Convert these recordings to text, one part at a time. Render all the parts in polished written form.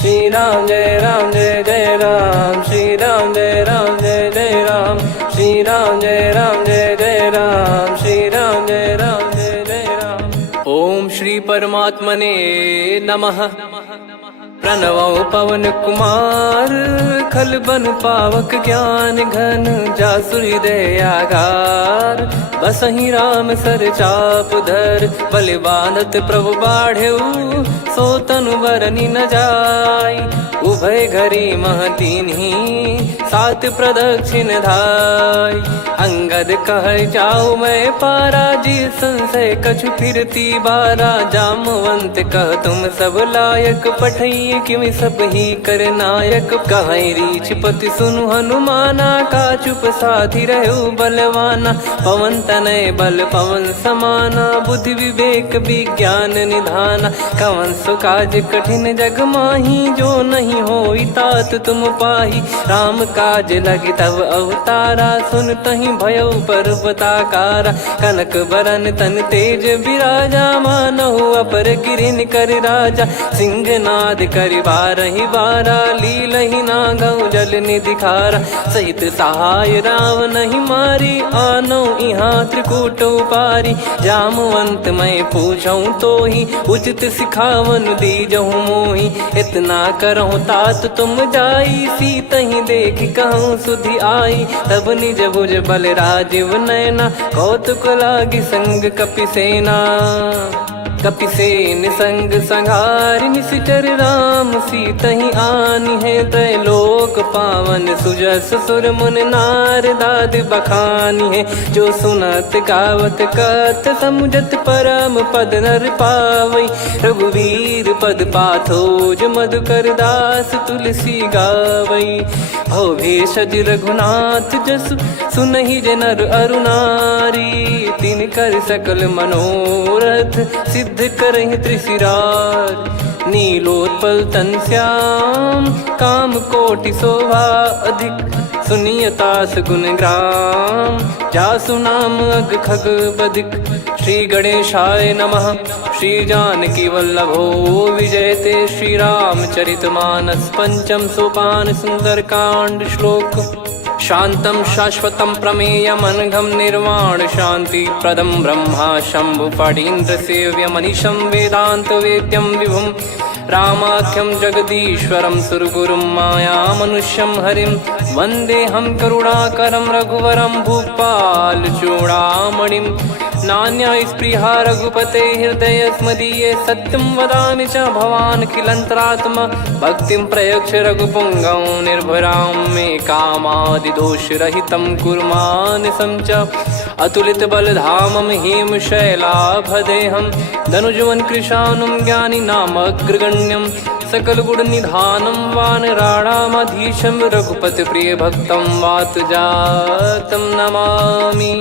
श्री राम जय जय राम, श्री राम जय जय राम, श्री राम जय जय राम, श्री राम जय जय राम। ओम श्री परमात्मने नमः। प्रणवो पवन कुमार, खल बन पावक ज्ञान घन, जासु हृदय आगार। बसहि राम सर चाप धर, बलि बांधत प्रभु बाढ़ेऊ, सो तनु बरनि न जाय। उभय घरी महतीन्ही, सात प्रदक्षिण धाय। अंगद कह जाऊ मैं पारा, जी संशय कछु फिरती बारा। जामवंत कह तुम सब लायक, पठई किमि सब ही कर नायक। कहीं रीछ पति सुनु हनुमाना, का चुप साधि रहु बलवाना। पवन तनय बल पवन समाना, बुद्धि विवेक विज्ञान निधाना। कवन सो काज कठिन जग माही, जो नहीं होई तात तुम पाही। राम काज लगी तब अवतारा, सुन तहि भयउ पर्वताकारा। कनक बरन तन तेज बिराजा, मानहु अपर गिरिन कर राजा। सिंहनाद करि बारहि बारा, लीलहि नागौ जल निधि खारा। सहित सहाय राम नहीं मारी, आनो इहाँ त्रिकूट उपारी। जामवंत मैं पूछऊँ तोहि, उचित सिखावन दीजहु मोहि। इतना करहु तात तुम जाई, सीतहि देख कहूँ सुधि आई। तब निज भुज बल राजीव नयना, कौतुक लागी संग कपिसेना। कपिसेन संग संघारि, निशिचर राम सीतहि आनि है। त्रैलोक पावन सुजस सुर मुन नार, दाद बखानी है। जो सुनत गावत कथ, समुझत परम पद नर पावई। रघुवीर पद पाथोज, मधुकर दास तुलसी गावई। भव भेषज रघुनाथ जसु, सुनहि जे नर अरु नारी। तिन कर सकल मनोरथ, सिद्ध करहि त्रिशिरार। नीलोत्पल तन श्याम, काम कोटि शोभा अधिक। सुनियतास गुण ग्राम, जासु नाम अग खग बदिक। श्री गणेशाय नमः। श्री जानकी वल्लभो विजयते, श्री रामचरित मानस। पंचम सोपान सुंदर कांड श्लोक। शांतं शाश्वतं प्रमेयमनघं, निर्वाण शांति प्रदं ब्रह्मा शंभु फणीन्द्र सेव्यमनिशं। वेदांत वेद्यं विभुं रामाख्यं जगदीश्वरं, सुरगुरुं माया मनुष्यं हरिं। वन्देऽहं करुणाकरं रघुवरं, भूपाल चूडामणिं। नान्या स्पृहा रघुपते हृदय स्मदीये, सत्यं वदामि च भवान् खिलन्तरात्मा। भक्तिं प्रयच्छ रघुपुङ्गं, निर्भरां मे कामादिदोषरहितं कुर्मानिसं च। अतुलित बलधामं हेमशैलाभदेहं, धनुजवन कृशानुं ज्ञानी नामग्रगण्यं। सकल गुण निधानं वानराणामधीशं, रघुपति प्रिय भक्तं वातजातं नमामि।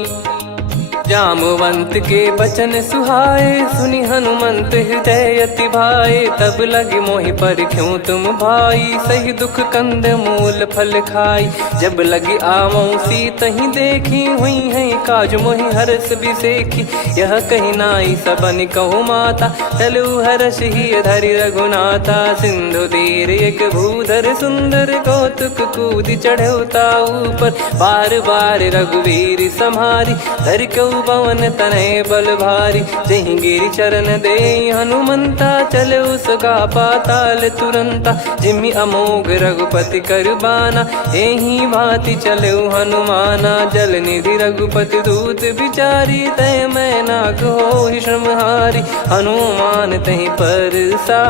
जामवंत के बचन सुहाए, सुनि हनुमंत हृदय अति भाए। तब लगे मोहि पर क्यों तुम भाई, सही दुख कंद मूल फल खाई। जब लगे आवऊं सीतहि देखी, हुई है काज मोहि हरस बिसेखी। यह कही नाई सबन कहु माता, चलु हरष ही धरि रघुनाथा। सिंधु तीर एक भूधर सुंदर, कौतुक कूद चढ़ौता ऊपर। बार बार रघुवीर सम्हारी, धर कऊ पवन तनय बल भारी। जहि गिरि चरण दे हनुमंता, चले उसका पाताल तुरंता। जिमि अमोघ रघुपति कर बाना, एहि भांति चले हनुमाना। जल निधि रघुपति दूत बिचारी, तय मैं नाग होहि श्रमहारी। हनुमान तहि परसा,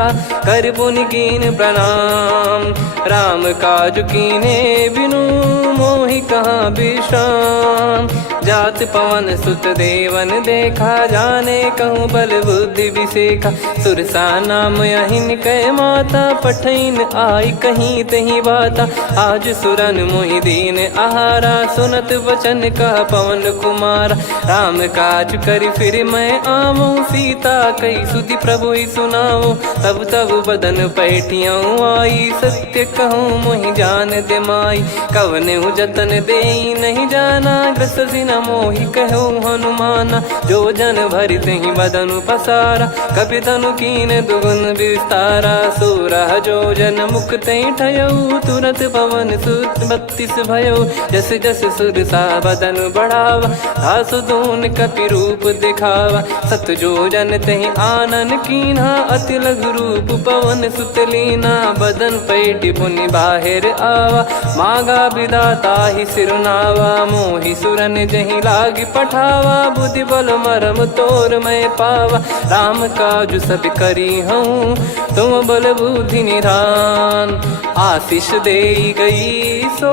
कर पुनि कीन प्रणाम। राम काज कीने बिनु, मोहि कहाँ विश्राम। जात पवन सुत देवन देखा, जाने कहूँ बल बुद्धि विसेखा। सुरसा नाम अहिन कै माता, पठैन आई कहीं तही बाता। आज सुरन मोहि दीन आहारा, सुनत वचन कह पवन कुमारा। राम काज करि फिर मैं आवऊं, सीता कई सुधि प्रभु ही सुनाओ। तब तब बदन पैठियाँ आई, सत्य कहूँ मोहि जान दे माई। कवने जतन दे नहीं जाना, ग्रसि न मोहि कहो हनुमाना। जो जन भरि तेहि बदनु पसारा, कपि तनु कीन दुगुन विस्तारा। सोरा जो जन मुख तेहि ठयऊ, तुरत पवन सुत 32 भयऊ। जस जस सुरसा बदन बढ़ावा, आसु दून कपि रूप दिखावा। सत जो जन तेहि आनन कीन्हा, अति लघु रूप पवन सुत लीना। बदन पैटि पुनि बाहिर आवा, मागा विधाता ही सिरुनावा। मोहि सुरन जहि लागी पठावा, बुद्धि बल मरम तोर मैं पावा। राम काजु सब करी हूँ, तुम बल बुद्धि निधान। आशीष देई गई सो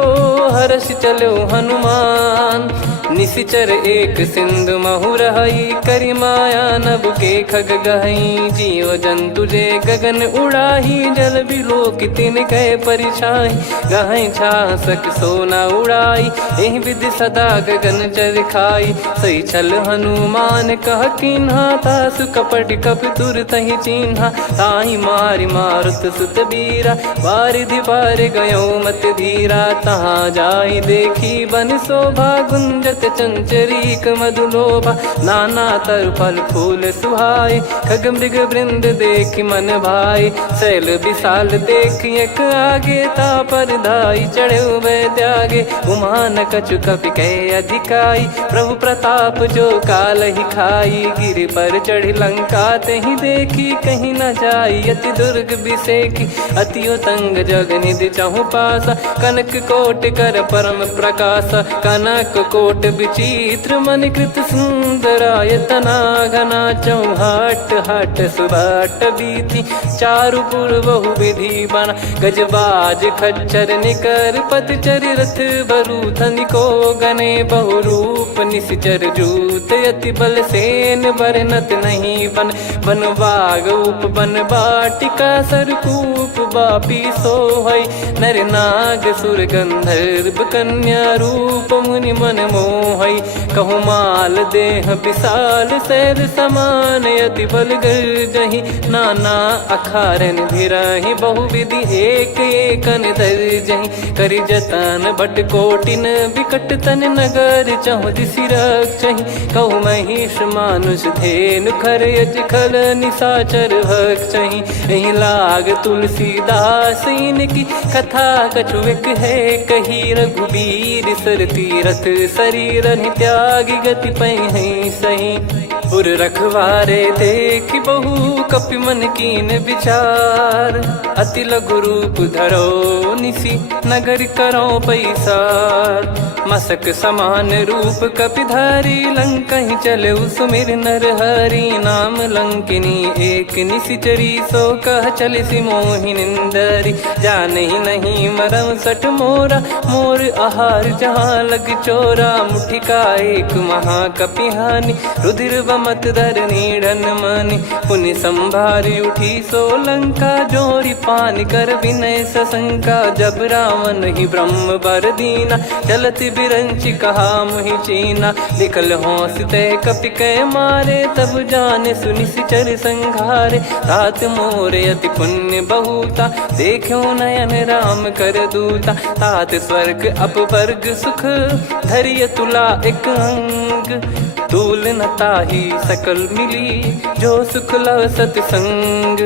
हर्ष चलो हनुमान। निशिचर एक सिंधु महु रहई, करी माया नभ के खग गहई। जीव जंतु जे गगन उड़ाही, जल बिलोक तिन कह परिछाई। गहई छासक सोना उड़ाई, एहि विधि सदा गगन चर खाई। सही छल हनुमान कह कीन्हा, तासु कपट कप तुर तहि चिन्हा। ताहि मारि मारुत सुत बीरा, वारिधि पार गयो मत धीरा। तहाँ जाई देखी बन शोभा, गुंजत चंचरीक मधुलोभा। नाना तर फल फूल सुहाए, खग मृग वृंद देख मन भाई। शैल विशाल देख एक आगे, तापर धाई चढ़े वै त्यागे। उमा न कछु कपि कह अधिकाई, प्रभु प्रताप जो काल ही खाई। गिर पर चढ़ी लंका तेहि देखी, कहीं न जाई अति दुर्ग बिसेकी। अति उतंग जग निधि चहु पासा, कनक कोट कर परम प्रकाशा। कनक कोट विचित्र मन कृत सुंदरायतना। घना चौहाट हाट सुबाट बीती, चारु पुर बहु विधि बना। गजबाज खच्चर निकर पतचर, रथ बरु धनिको गने। बहु रूप निशिचर जूत, अति बल सेन बरनत नहीं बन। बन बाग उप बन बाटिका, सरकूप बापी सोहई। नर नाग सुर गंधर्व कन्या, रूप मुनि मन मोहई। कहु माल देह विशाल, शैल समान अति बल गर्जहि। नाना अखारन भिरहि, बहु विधि एक एकन दर्जहि। करि जतन बट कोटिन, बिकट तन नगर चहु दिसि रक्षहि। कहु महिष मानुष धेनु, खर यज खल निशाचर भक्षहि। एहि लाग तुलसीदास इनकी, कथा कछु एक है कही। रघुबीर सर तीरथ शरीर, त्यागी गति पै सही। पुर रखवारे देख बहु, कपि मन कीन विचार। अति लघु रूप धरो निसी, नगर करो पैसार। मसक समान रूप कपि धारी, लंकहि चले सुमिर नर हरि। नाम लंकिनी एक निशिचरी, सो कह चलिसि मोहि निंदरी। जानहि नहीं मरम सठ मोरा, मोर आहार जहाँ लग चोरा। मुठिका एक महाकपिहानि, रुधिर बमत धरनी ढन मानि। पुनि संभारी उठी सो लंका, जोरी पान कर विनय सशंका। जब रावण ही ब्रह्म बर दीना, चलत बिरंचि कहा मुहि चीना। लिखल होंस ते कपि कै मारे, तब जाने सुनि सिचर संघारे। तात मोरे अति पुण्य बहुता, देखो नयन राम कर दूता। तात स्वर्ग अपवर्ग सुख, धरिय तुला एक अंग। तूल न ताहि सकल मिली, जो सुख लव सतसंग।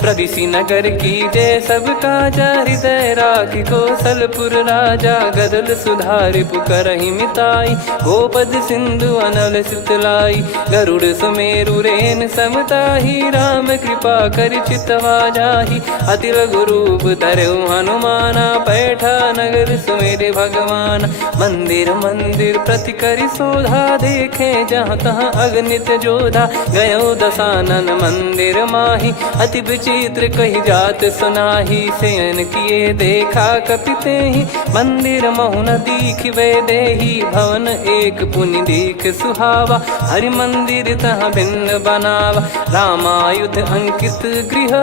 प्रविशि नगर की जय सब काजा, हृदय राखि कौशलपुर राजा। गदल सुधारि पुकरहि मिताई, गोपद सिंधु अनल सितलाई। गरुड़ सुमेरु रेन समताहि, राम कृपा करि चितवा जाहि। अति लघु रूप धरऊ हनुमाना, पैठा नगर सुमेरे भगवान। मंदिर मंदिर प्रति करि शोधा, देखे जहाँ तहाँ अगणित जोधा। गयो दशानन मंदिर माही, अति विचित्र कही जात सुनाही। शयन किए देखा कपि तेहि, मंदिर महु न दीखिबे देहि। भवन एक पुनि दीख सुहावा, हरि मंदिर तहाँ भिन्न बनावा। रामायुध अंकित गृह,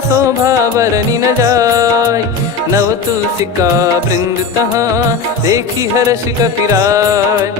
शोभा बरनि न जाय। नव तुलसी का वृंद तहाँ, देखी हर्ष कपिराय।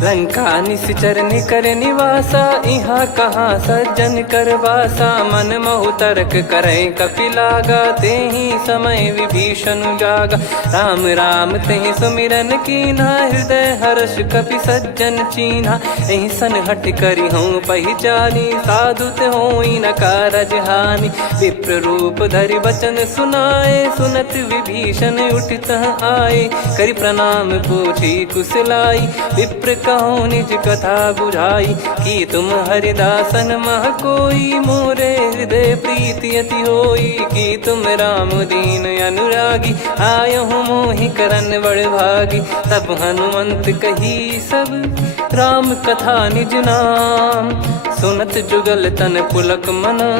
लंका निश्चर निकर निवासा, इहा कहाँ सज्जन कर वासा। मन महु तर्क करे कपिलागा, तेहि समय विभीषण जागा। राम राम तेहि सुमिरन कीन्हा, हृदय हर्ष कपि सज्जन चीन्हा। एहि सन हट करि हूँ पहिचानी, साधु ते होई न कारज हानि। विप्र रूप धरि वचन सुनाए, सुनत विभीषण उठित आए। करि प्रणाम पूछी कुशलाई, विप्र कहो निज कथा बुझाई। कि तुम हरिदासन मह कोई, मोरे हृदय प्रीति अति होई। कि तुम राम दीन अनुरागी, आयहु मोहि करन बड़ भागी। तब हनुमंत कही सब राम कथा निज नाम, सुनत जुगल तन पुलक मना,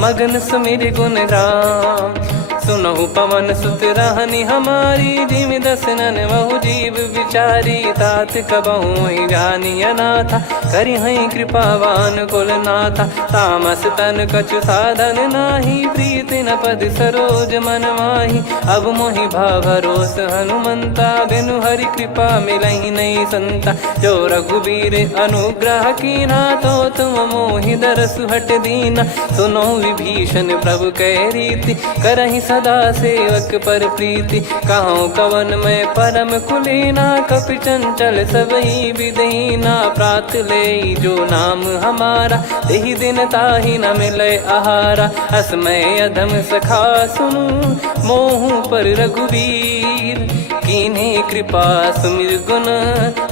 मगन सुमिर गुण राम। सुनहु पवन सुत रहनी हमारी, जिमि दसनन महु जीव विचारी। तात कबहु ही जानी अनाथा, करि हई कृपावान कुल नाथा। तामस तन कछु साधन नाही, प्रीति न पद सरोज मन माही। अब मोहि भरोस हनुमंता, बिनु हरि कृपा मिलहि नहीं संता। जो रघुबीर अनुग्रह कीन्हा, तो तुम मोहि दरसु हट दीना। सुनो विभीषण प्रभु कह रीति, करहि सदा सेवक पर प्रीति। कहूँ कवन में परम कुलीना, कपि चंचल सबही विदहीना। प्रात ले जो नाम हमारा, तेहि दिन ताहि न मिले आहारा। असमय अधम सखा सुनु, मोहु पर रघुवीर। कीन्हे कृपा सुमिर गुण,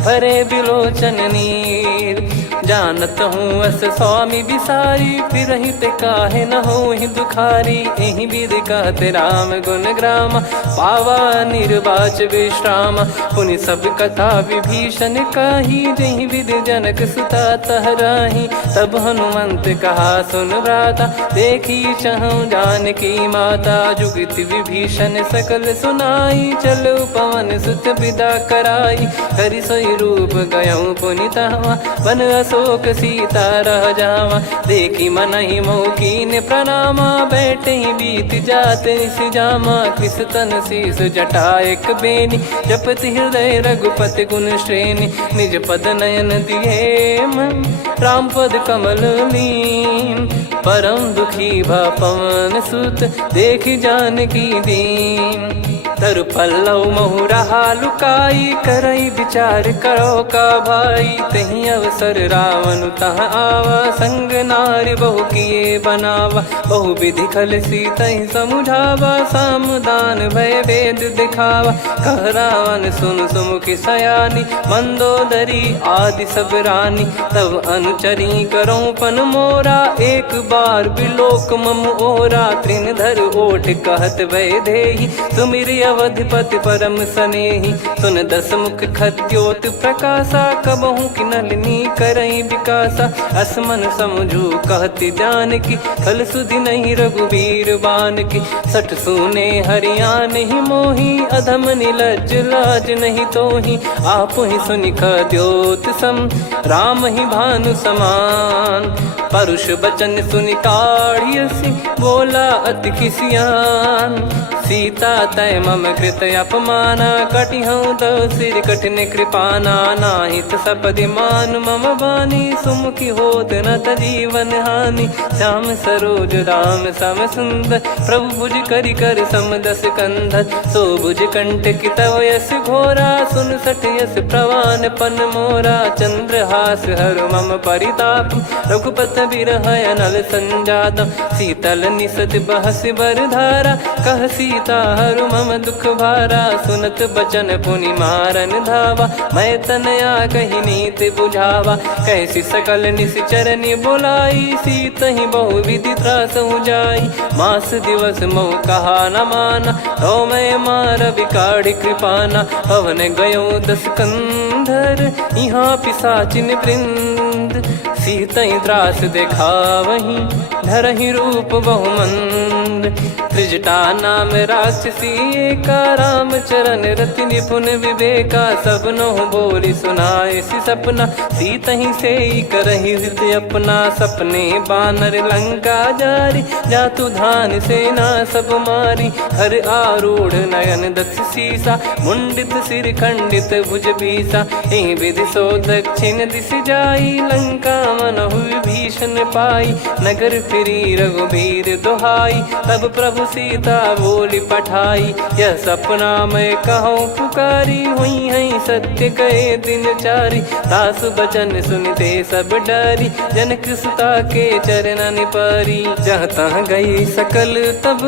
भरे बिलोचन नीर। जानत हूँ अस स्वामी बिसारी, फिरहि ते काहे न होहि दुखारी। एहि विधि कहते राम गुण ग्राम, पावा निर्वाच विश्राम। पुनि सब कथा विभीषण काही, जहि विधि जनक सुता तहराही। तब हनुमंत कहा सुन भ्राता, देखी चहु जानकी माता। जुगति विभीषण सकल सुनाई, चलो पवन सुत विदा कराई। करि सोई रूप गयऊँ पुनि तहवा, वन अशोक सीता रह जावा। देखी मनहि मोह कीन्ह प्रणामा, बैठे ही बीत जात निस जामा। कृस तन शीस जटा एक बेनी, जपति हृदय रघुपति गुण श्रेणी। निज पद नयन दिए मन, राम पद कमल लीन। परम दुखी भा पवन सुत, देखि जानकी दीन। तरु पल्लव महु रहा लुकाई, करई विचार करो का भाई। तहि अवसर रावण तह आवा, संग नारी बहु किए बनावा। बहु विधि खल सीतहि समुझावा, सामदान भय वेद दिखावा। कह रावण सुन सुमुखि सयानी, मंदोदरी आदि सब रानी। तब अनुचरी करो पन मोरा, एक बार बिलोक मम ओरा। तृण धर ओठ कहत भय देहि, सुमिर अवधिपति परम सनेहि। सुन दस मुख खद्योत प्रकाशा, कबहु कि नलिनी करई विकासा। असमन समझू कहति जानकी, खल सुधि नहीं रघुवीर बानकी। सठ सुने हरियाण ही मोही, अधम निलज्ज लाज नहीं तोही। आप ही सुनि खद्योत सम, राम ही भानु समान। परुष बचन सुनि काढ़ियसि, बोला अति किसियान। सीता तय मम कृत अपमाना, कटिहऊँ तो सिर कठिन कृपाना। नाहित सपदि मान मम बानी, सुमुखी होत न जीवन हानि। श्याम सरोज राम सम सुंदर, प्रभु भुज करि कर सम दस कंधर। सो भुज कंठ की तव यस घोरा, सुन सठ यस प्रवान पन मोरा। चंद्रहास हर मम परिताप, रघुपत बिरह अनल संजातम। शीतल निसत बहस बर धारा, कह सीता हरु मम दुख भारा। सुनत बचन पुनि मारन धावा, मैं तनया कही नीति बुझावा। कैसी सकल निश्चरनि बुलाई, सीतहि बहु विधि त्रासहु जाई। मास दिवस मोह कहा न माना, तो मैं मार बिकाढ़ी कृपाना। पवन गयो दस कंधर, यहाँ पिशाचिन वृंद। मंद, सीतई त्रास देखावहीं धरहि रूप बहुमंद। त्रिजटा नाम राक्षसी एका, राम चरण रति निपुण विवेका। सबनो बोली सुनाए सि सपना, सीतहि से करहि हृत अपना। सपने बानर लंका जारी, जातु धान सेना सब मारी। हर आरूढ़ नयन दक्ष सीसा, मुंडित सिर खंडित भुज बीसा। ए विधि सो दक्षिण दिश जाई, लंका मनहु भीषण पाई। नगर फिरी रघुबीर दुहाई, तब प्रभु सीता बोली पठाई। यह सपना मैं कहूँ पुकारी, हुई है सत्य कहे दिन चारी। दास बचन सुनते सब डरी, जनक सुता के चरण पारी। जहाँ तहाँ गई सकल तब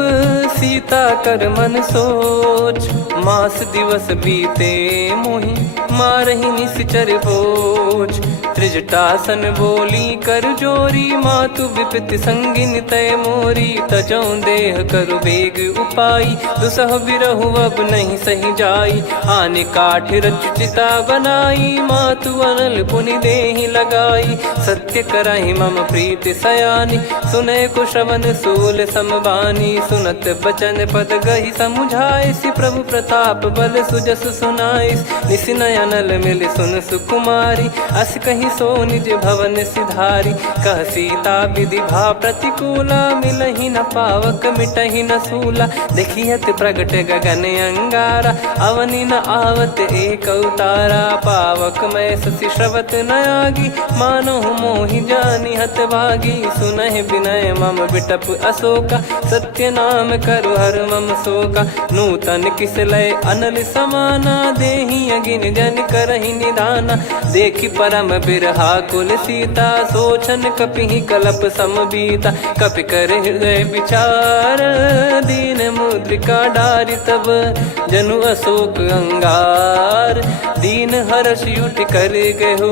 सीता कर मन सोच। मास दिवस बीते मोहि मारहि निश्चर बोझ। त्रिजटासन बोली कर जोरी, मातु विपत्ति संगिन तय मोरी। तजौ देह करु बेग उपाई, दुसह बिरहु अब नहीं सही जाई। आने काठ रचिता बनाई, मातु अनल पुनि देहि लगाई। सत्य करहि मम प्रीति सयानी, सुनय को श्रवण सूल समबानी। सुनत बचन पद गहि समुझाए, सि प्रभु प्रताप बल सुजस सुनाइस। निस नयनल मिल सुन सुकुमारी, अस कहि सो निज भवन सिधारी। कह सीता विधि भा प्रतिकूला, मिलहि न पावक मिटहि न सूला। देखियत प्रगट गगन अंगारा, अवनि न आवत एक अवतारा। पावक मैं शशि श्रवत न आगी, मानो मोहि जानि हत भागी। सुनहि विनय मम बिटप अशोका, सत्य नाम करु हर मम शोका। नूतन किस लय अनल समाना, देहि अगिन जन करहि निदाना। देखि परम बिरहा कुल सीता, सोचन कपिहि कलप समबीता। कपि कर हृदय विचार, दीन मुद्रिका डारि तब जनु अशोक अंगार। दीन हर्ष उठ कर गहु,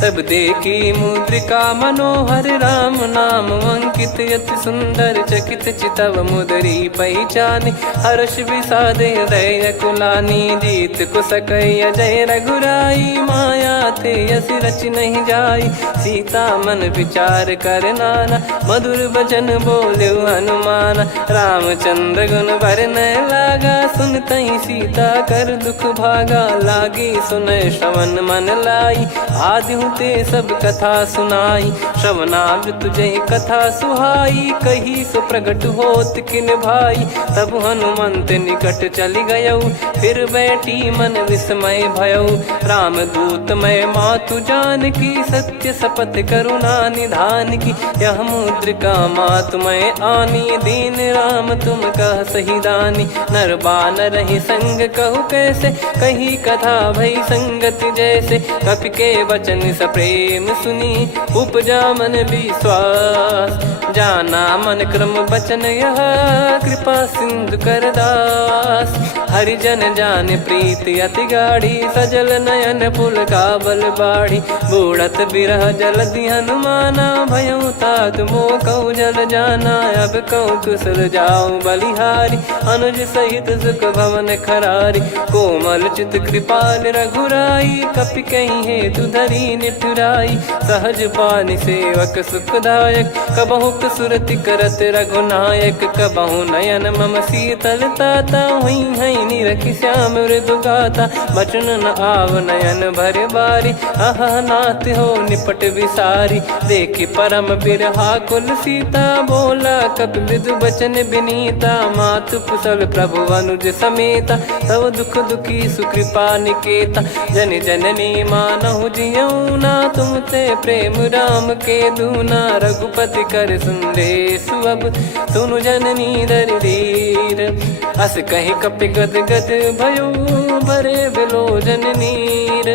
तब देखी मुद्रिका मनोहर। राम नाम अंकित अति सुंदर, चकित चितव मुदरी पहचान। हर्ष विषाद हृदय कुलानी, जीत को सकय जय रघुराई। माया थे यस रच नहीं जाई, सीता मन विचार कर नाना। मधुर बचन बोले हनुमान, रामचंद्र गुण बरनै लागा। सुनतहि सीता कर दुख भागा, लागी सुनय श्रवण मन लाई। आदिहु ते सब कथा सुनाई, श्रवणामृत जय कथा सुहाई। कही सो प्रगट होत किन भाई, तब हनुमंत निकट चली गयौ। फिर बैठी मन विस्मय भयौ, राम दूत मैं मातु जानकी। सत्य शपथ करुणा निधान की, यह मुद्रिका मातु मैं आनी। दीन राम तुम कह सही दानी, नर बानर ही संग कहु कैसे। कही कथा भई संगति जैसे, कपि के वचन सप्रेम सुनी। उपजा मन विश्वास, जाना मन क्रम बचन यह। कृपा सिंधु कर दास, हरिजन जान प्रीति अति गाढ़ी। सजल नयन पुल का बल बाढ़ी, बूढ़त बिरह जल दी हनुमाना। भयउ तात मोह कहु जल जाना, अब कहु कुशल जाऊ बलिहारी। अनुज सहित सुख भवन खरारी, कोमल चित कृपाल रघुराई। कपि कहीं हेतु धरी निठुराई, सहज पानि सेवक सुखदायक। कबहु सुरति करत रघुनायक, कबहु नयन मम शीतल ताता। हुई है निरखि श्याम मृदु गाता, बचन न आव नयन भर बारी। आहा नाथ हो निपट विसारी, देखि परम बिरहा कुल सीता। बोला कपि मृदु बचन बिनीता, मातु कुशल प्रभु अनुज समेता। तव दुख दुखी सुकृपा निकेता, जन जननी मानहु जियऊ ना। तुम ते प्रेम राम के दूना, रघुपति कर संदेश अब सुनु जननी दर धीर। अस कहि कपि गद गद भयो, भरे बिलोचन नीर।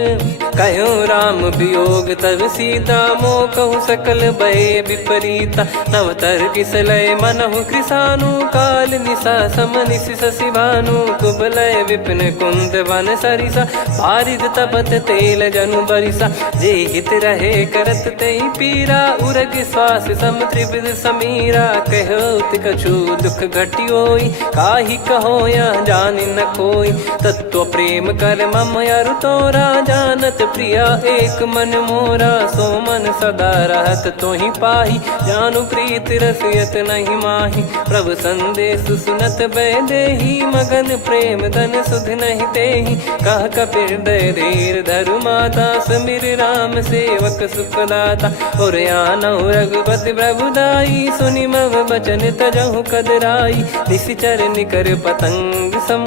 कहो राम वियोग तब सीता, मोह कहु सकल भय विपरीता। नवतर किसलय मनहु कृसानु, काल निशा समनिशि शशि भानु। कुबलय विपिन कुंद वन सरिसा, पारिद तपत तेल जनु बरिसा। जे हित रहे करत तेहि पीरा, उरग श्वास सम त्रिविध समीरा। कहो कछु दुख घटियोई, काहि कहो या जान न कोई। तत्व प्रेम कर मम अरु तोरा, जानत प्रिया एक मन मोरा। सो मन सदा रहत तो ही पाही, जानु प्रीत रसियत नहीं माही। प्रभु संदेश सुनत बैदेही, मगन प्रेम धन सुध नहीं तेही। कह कपिर दय धीर धरु माता, समिर राम सेवक सुखदाता। और आनौ रघुपति प्रभुदाई, सुनि मव बचन तजहु कदराई। निशिचर निकर पतंग सम,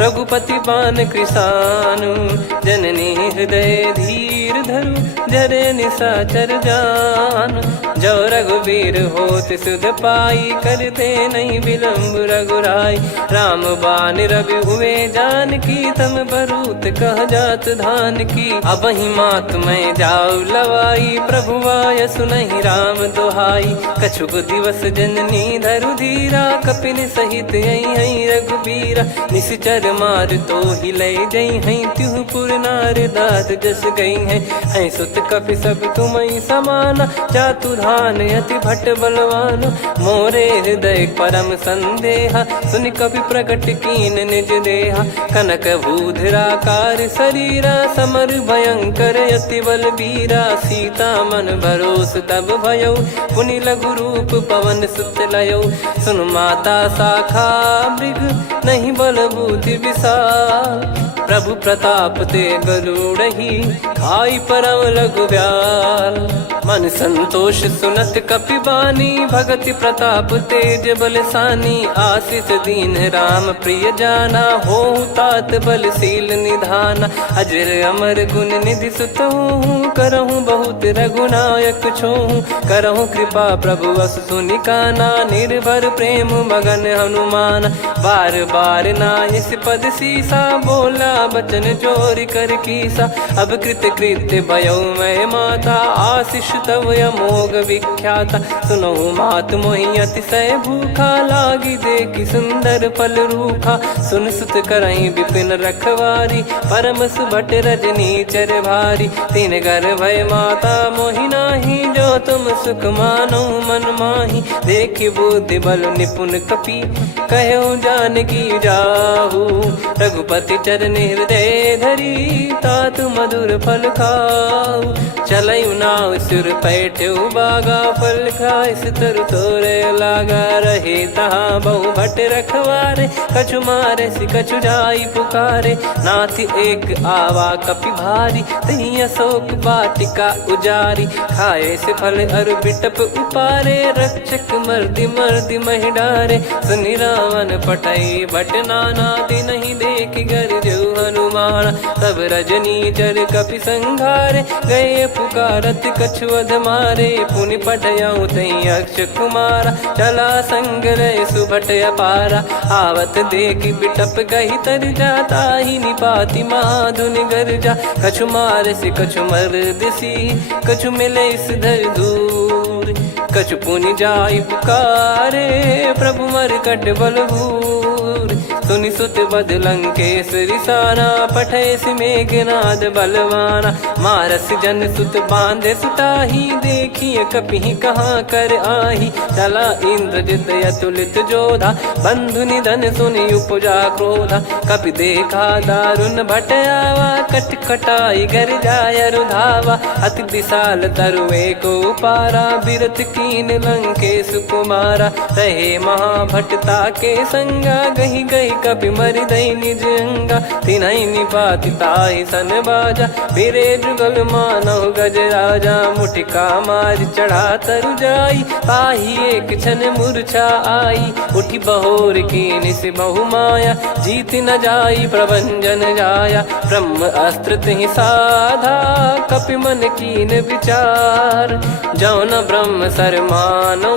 रघुपति पान कृसानु। जननी हृदय धीर धरु, जरे निशाचर जान। जो रघुवीर होत सुध पाई, करते नहीं विलम्ब रघुराई। राम बान रवि हुए जानकी, तम बरूत कह जात धान की। अब ही मात मैं जाऊ लवाई, प्रभु आय सुनहि राम दोहाई। कछुक दिवस जननी धरु धीरा, कपिन सहित यही रघुबीरा। निशिचर मार तो ही ले जई हैं, त्युह पुर नार दाद जस गई हैं। सुत कपि सब तुमहि समाना, जातु धान अति भट बलवान। मोरे हृदय परम संदेहा, सुनि कपि प्रकट कीन निज देहा। कनक भूधराकार शरीरा, समर भयंकर अति बलबीरा। सीता मन भरोस तब भयउ, पुनि लघु रूप पवन सुत लयउ। सुन माता शाखा मृग, नहीं बल बुद्धि विशाल। प्रभु प्रताप ते गरुड़ही, खाई परम लघु ब्याल। मन संतोष सुनत कपि बानी, भगति प्रताप तेज बलसानी। आशीष दीन राम प्रिय जाना, होहु तात बलशील निधाना। अजर अमर गुण निधि सुतहु, करहु बहुत रघुनायक छोहु। करहु कृपा प्रभु अस सुनि काना, निर्भर प्रेम मगन हनुमान। बार बार नायस पद सीसा, बोला बचन चोरी कर कीसा। अब कृत कृत्य भयउ मैं माता, आशीष तव अमोघ विख्याता। सुनहु मात मोहि अतिशय भूखा, लागी देखि सुंदर फल रूखा। सुन सुत करहि विपिन रखवारी, परम सुभट रजनी चर भारी। तीन घर भय माता मोहि नाही, जो तुम सुख मानो मन माही। देखि बुद्धि बल निपुण कपि, कहु जानकी जाहु। रघुपति चरण हृदय धरी, तात मधुर फल खाऊ। चलयु नाव सुर पैठ्यु बागा, फल खाइस तरु तोरे लागा। रहे तहाँ बहु भट रखवारे, कछु मारे सि कछु जाई पुकारे। नाथ एक आवा कपि भारी, तही अशोक वाटिका उजारी। खाए से फल अरु बिटप उपारे, रक्षक मर्दि मर्दि महि डारे। सुनि रावण पटई भट नाना, तिनहि देखि गरजउ हनुमान। तब रजनी चर कपि संघारे, गए पुकारत कछु अध मारे। पुनि पठयउ तई अक्ष कुमारा, चला संग रहे सुभट अपारा। आवत देखि बिटप गही तर जाता, ही निपाति महाधुनि गर्जा। कछु मार से कछु मर्दिसी, कछु मिले इस धर दूर। कछु पुनि जाई पुकारे, प्रभु मरकट बलभूर। सुनि सुत बद लंकेश्वरी साना, पठय मेघनाद बलवाना। मारस जन सुत बांधे सुताही, देखिए कपि कहाँ कर आही। चला इंद्रजित अतुलित जोधा, बंधु निधन सुनि उपजा क्रोधा। कपि देखा दारुण भट आवा, कट कटाई गर जाय रुधावा। अति विशाल तरुए को पारा, बिरत कीन लंकेश कुमारा। रहे महाभटता के संगा, गही गही कपि मरि दई निज अंगा। तिन्हि निपाति ताहि सन बाजा, फिरे जुगल मानव गज राजा। मुटिका मार चढ़ा तरु जाई, ताहि एक क्षण मूर्छा आई। उठि बहोर कीन से बहु माया, जीत न जाई प्रभंजन जाया। ब्रह्म अस्त्र तिहि साधा, कपि मन कीन विचार। जौ न ब्रह्म सर मानौ,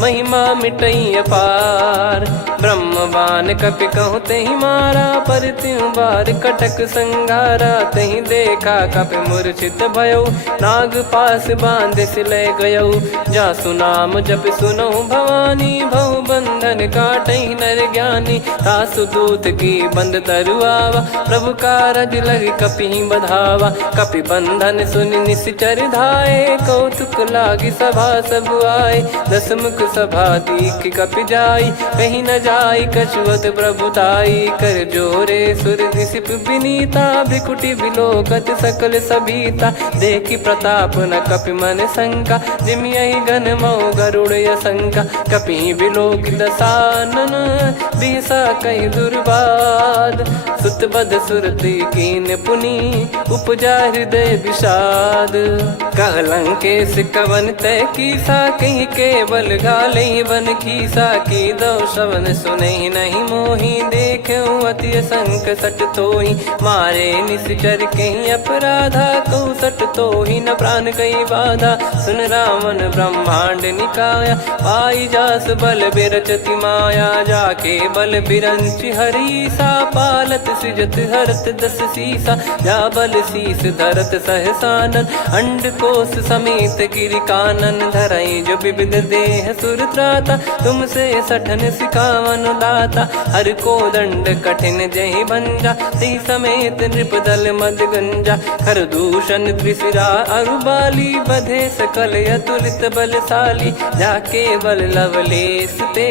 महिमा मिटई अपार। ब्रह्म बान कपि कहु तहि मारा, पर त्यों बार कटक संगारा। तहि देखा कपि मूर्छित भयउ, नाग पास बांध सिले गयउ। जासु नाम जप सुनहु भवानी, भव बंधन काटहि नर ज्ञानी। तासु दूत की बंद तरुआवा, प्रभु कारज लग कपि बधावा। कपि बंधन सुनि निश्चर धाये, कौतुक लागी सभा सब आए। दस मुख सभा दीख कपि जाई, कहीं न जाई कछुवत प्रभुताई। कर जोरे सुर दिसिप विनीता, भ्रिकुटि बिलोकत सकल सबीता। देखि प्रताप न कपि मन शंका, जिमियहि गन मऊ गरुड़ असंका। कपि बिलोक दसानन, बिहसा कहि दुर्वाद। सुत बध सुरति कीन पुनि, उपजा हृदय विषाद। कहलंकेश कवन तय कीसा, कहीं केवल गाले बन खीसा। की दो श्रवण सुने नहीं मोही, देखे अति संक सट तोही। मारे निश्चर कहीं अपराधा, कहूँ सट तोही न प्राण कहीं बाधा। सुन रावण ब्रह्मांड निकाया, पाई जास बल बिरचति माया। जाके बल बिरंच हरीसा, पालत सृजत हरत दस सीसा। जा बल शीस धरत सहसानन, अंड कोश समेत गिरि कानन। धरई जो विविध देह सुर त्राता, तुमसे सठन सिखावन दाता। हर को दंड कठिन जहि भंजा, ती समेत नृप दल मद गंजा। खर दूषण त्रिशिरा अरुबाली, बधे सकल अतुलित बलशाली। जाके बल लवलेस ते,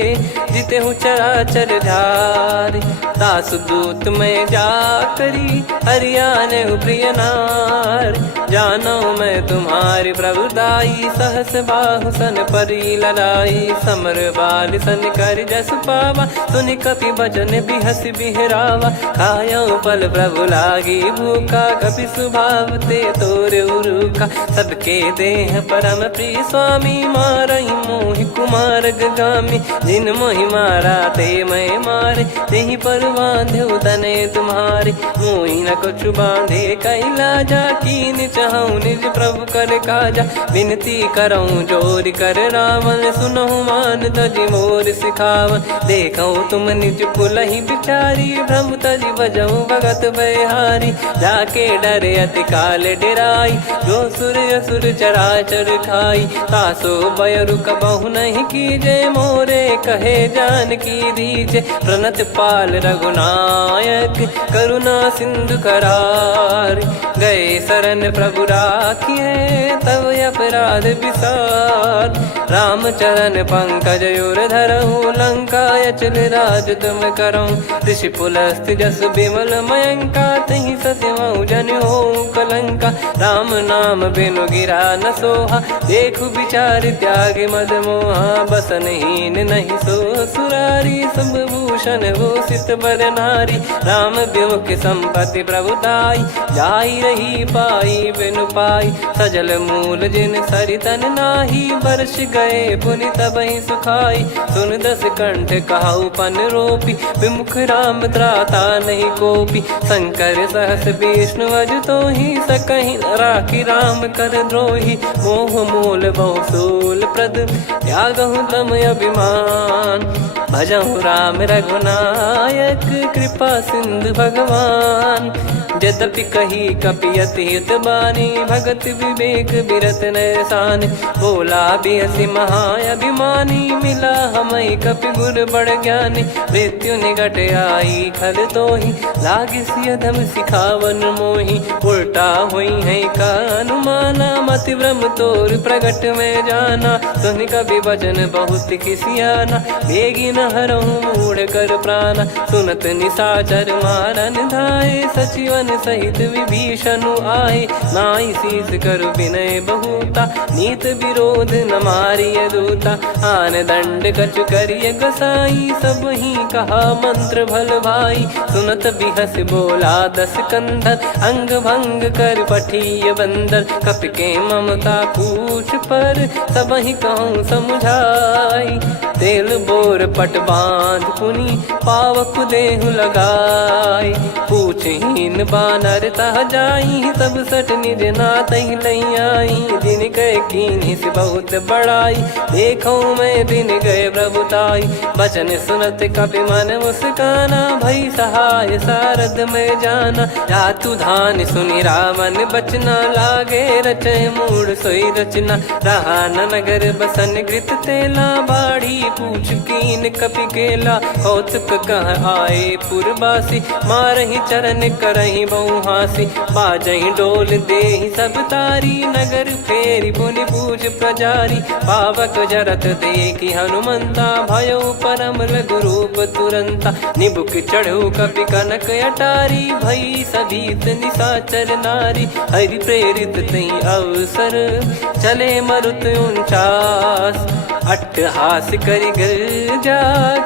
जिते हूँ चराचर धारी। दास दूत में जा करी, हरियाने प्रिय नार। जानो मैं तुम्हारी प्रभुताई, सहस बाहु सन परी लड़ाई। समर बाल सन कर जस पावा, सुनि कपि भजन बिहस बिहरावा। खायो पल प्रभु लागी भूखा, कपि स्वभाव ते तोर उरुखा। सबके देह परम प्रिय स्वामी, मारई मोहि कुमार गगामी। जिन मोहि मारा ते मैं मारे, तेहि पर बांधो तने तुम्हारे। मोहि न कुछ बांधे कैलाजा, कीन चाहूं निज प्रभु कर काजा। विनती करऊं जोर कर रावण, सुनहु मान तजि मोर सिखावन। देखऊं तुम निज पुलहि बिचारी, भ्रम तजि बजऊं भगत बहारी। जाके डरे अति काल डेराई, जो सुर असुर चराचर खाई। तासो बयरु कबहु नहीं कीजे, मोरे कहे जान की दीजे। प्रणत पाल रघुनायक, करुणा सिंधु करार। गए शरण प्रभु राखिए, तब अपराध विसार। राम चरण पंकज उर धरऊं, लंका अचल राज तुम करऊं। ऋषि पुलस्त जस विमल मयंका, तहि सत्यमऊ जन हो कलंका। राम नाम बिनु गिरा न सोहा, देखु विचार त्याग मद मोहा। बसनहीन नहीं सो सुरारी, सब भूषण भूषित बर नारी। राम विमुख संपत्ति प्रभुताई, जाई रही पाई बिनु पाई। सजल मूल जिन सरितन नाही, बरस गए पुनि तबहि सुखाई। सुन दस कंठ कहाऊ पन रोपी, विमुख राम त्राता नहीं कोपी। शंकर सहस विष्णु अज तोहि, सकहि न राखी राम कर द्रोही। मोह मूल बहु सूल प्रद, त्यागहु तम अभिमान। भजहु राम रघुनायक, कृपा सिंधु भगवान। यद्यपि कही कपियति हित बानी, भगत विवेक बिरत नैसान। बोला बिहसि महाअभिमानी, मिला हमई कपि गुर बड़ ज्ञानी। मृत्यु निकट आई खल तोहि, लागिसि अधम सिखावन मोहि। उल्टा हुई है का अनुमाना, मति भ्रम तोर प्रगट में जाना। सुन कवि वचन बहुत खिसियाना, बेगी न हरहु मूढ़ कर प्राणा। सुनत निशाचर मारन धाये, सचिवन सहित विभीषणु आए। नाई शीस कर विनय बहुता, नीत विरोध न मारिय दूता। आन दंड कछु करिय गसाई, सब ही कहा मंत्र भल भाई। सुनत बिहस बोला दस कंधर, अंग भंग कर पठिय बंदर। कपि के ममता पूछ पर, सब ही कहूँ समुझाई। तेल बोर पट बांध पुनि, पावक देहु लगाई। पूछहीन बानर तह जाई, सब सट निज नातहि लई आई। दिन गए कीन्ही से बहुत बड़ाई, देखो मैं दिन गए प्रभुताई। बचन सुनत कपि मन मुस्काना, भई सहाय सारद में जाना। जातु धान सुनि रावण बचना, लागे रचय मूढ़ सोई रचना। रहा न नगर बसन घृत तेला, बाढ़ी पूछ कीन कपि केला कौतुक कह आए पुरबासी मारही चरण करही बहु हासी बाजही डोल देहि सब तारी नगर फेरी पुनि पूज प्रजारी पावक जरत देखी हनुमंता भयो परम लघु रूप तुरंता निबुक चढ़ू कपि कनक अटारी भई सभीत निशाचर नारी हरि प्रेरित तई अवसर चले मरुत 49 अट्टहास करि गिरजा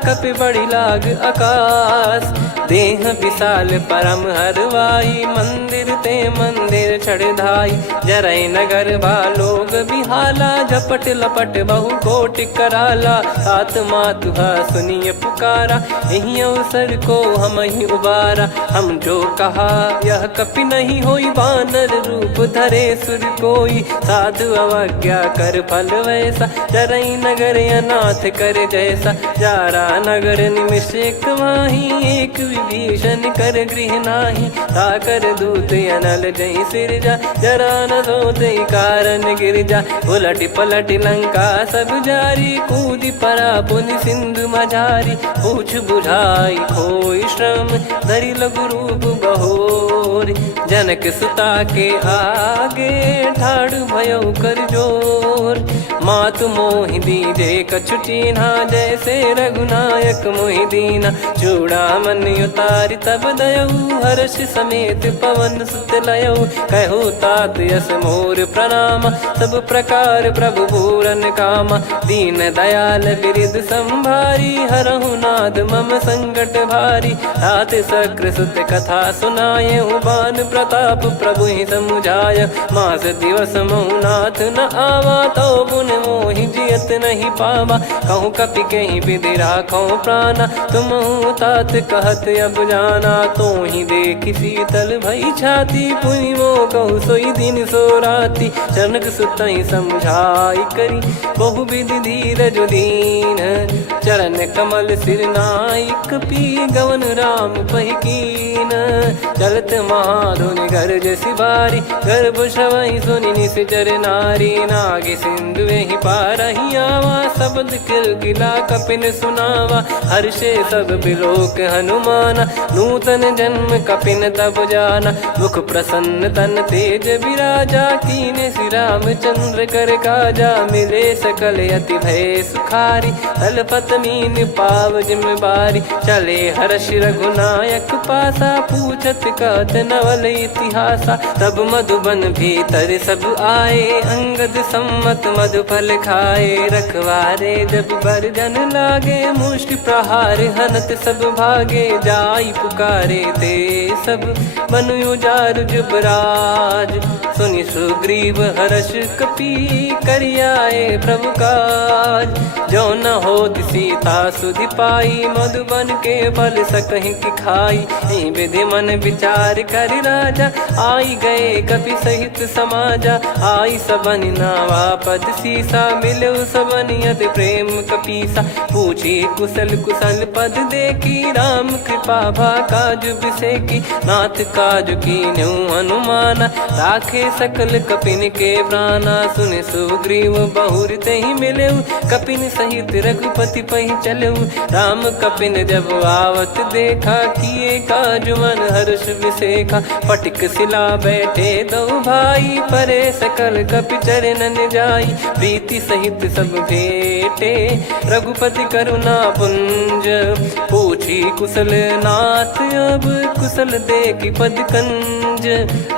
कपि बड़ी लाग आकाश देह विशाल परम हरवाई मंदिर ते मंदिर चढ़ाई जरई नगर बालोग बिहाला झपट लपट बहु कोट कराला आत्मा तुहा सुनिय पुकारा यही अवसर को हम ही उबारा हम जो कहा यह कपि नहीं होई बानर रूप धरे सुर कोई साधु अवज्ञा कर फल वैसा जरई नगर अनाथ कर जैसा जारा नगर निमिष एक माही एक विभीषण कर गृह नाही ताकर दूत अनल जय सिरजा जरा न सोते कारण गिरजा उलट पलट लंका सब जारी कूदी परा पुनि सिंधु मझारी पूछ बुझाई खोई श्रम धरि लघु रूप बहोरी जनक सुता के आगे ठाड़ भयो कर जोर मातु मोहि दीजे कछु चीन्हा जैसे रघुनायक मोहि दीना चूड़ामन उतारि तब दयऊ हर्ष समेत पवन सुत लयऊ कहु तात यस मोर प्रणाम सब प्रकार प्रभु पूरन कामा दीन दयाल बिरिद संभारी हरहु नाद मम संकट भारी तात सक्र सुत कथा सुनाये बान प्रताप प्रभु ही समुझाय मास दिवस महु नाथ न आवा तो पुन मोहि जियत नहीं पावा कहूँ कपि कहीं विधि राखो प्राणा तुम तात कहत अब जाना तो ही देख शीतल भई छाती पुनि मो कहु सोई दिन सो राती जनक सुतई समझाई करी बहु विधि धीरज दीन चरण कमल सिर नाइक पी गवन राम पहिकीन चलत महाधुनि गर्ज सिबारी गर्भ श्रवहि सुनि निश्चर नारी नाग सिंधु ही पारही आवा शब्द किलकिला कपिन सुनावा हर्षे सब बिलोक हनुमाना नूतन जन्म कपिन तब जाना मुख प्रसन्न तन तेज विराजा कीने श्री रामचंद्र कर काजा मिले सकल अति भय सुखारी तलपत मीन पाव जिम्मेवारी चले हर्ष रघुनायक पासा पूछत कहत नवल इतिहासा तब मधुबन भीतर सब आए अंगद सम्मत मधुफल खाए रखवारे जब बरजन लागे मुष्टि प्रहार हनत सब भागे जाई पुकारे ते सब मनु उजार जुबराज सुनि सुग्रीव हर्ष कपि करियाए प्रभु काज जो न हो सीता सुधि पाई मधुबन के फल सकहि की खाई विधि मन विचार कर राजा आई गए कपि सहित समाजा आई सबन नावा पद सीसा मिलो सबनियत प्रेम कपीसा पूछी कुशल कुशल पद देखी राम कृपा भा काज बिसेकी नाथ काज की न्यू हनुमाना राखे सकल कपिन के प्राणा सुन सुग्रीव बहुर ते ही मिले कपिन सहित रघुपति पही चले राम कपिन जब आवत देखा किए काज मन हर्ष विसेखा पटिक सिला बैठे दो भाई परे सकल कपि चरणन जाई प्रीति सहित सब भेटे रघुपति करुणा पुंज पूछी कुशल नाथ अब कुशल देखी पद कंज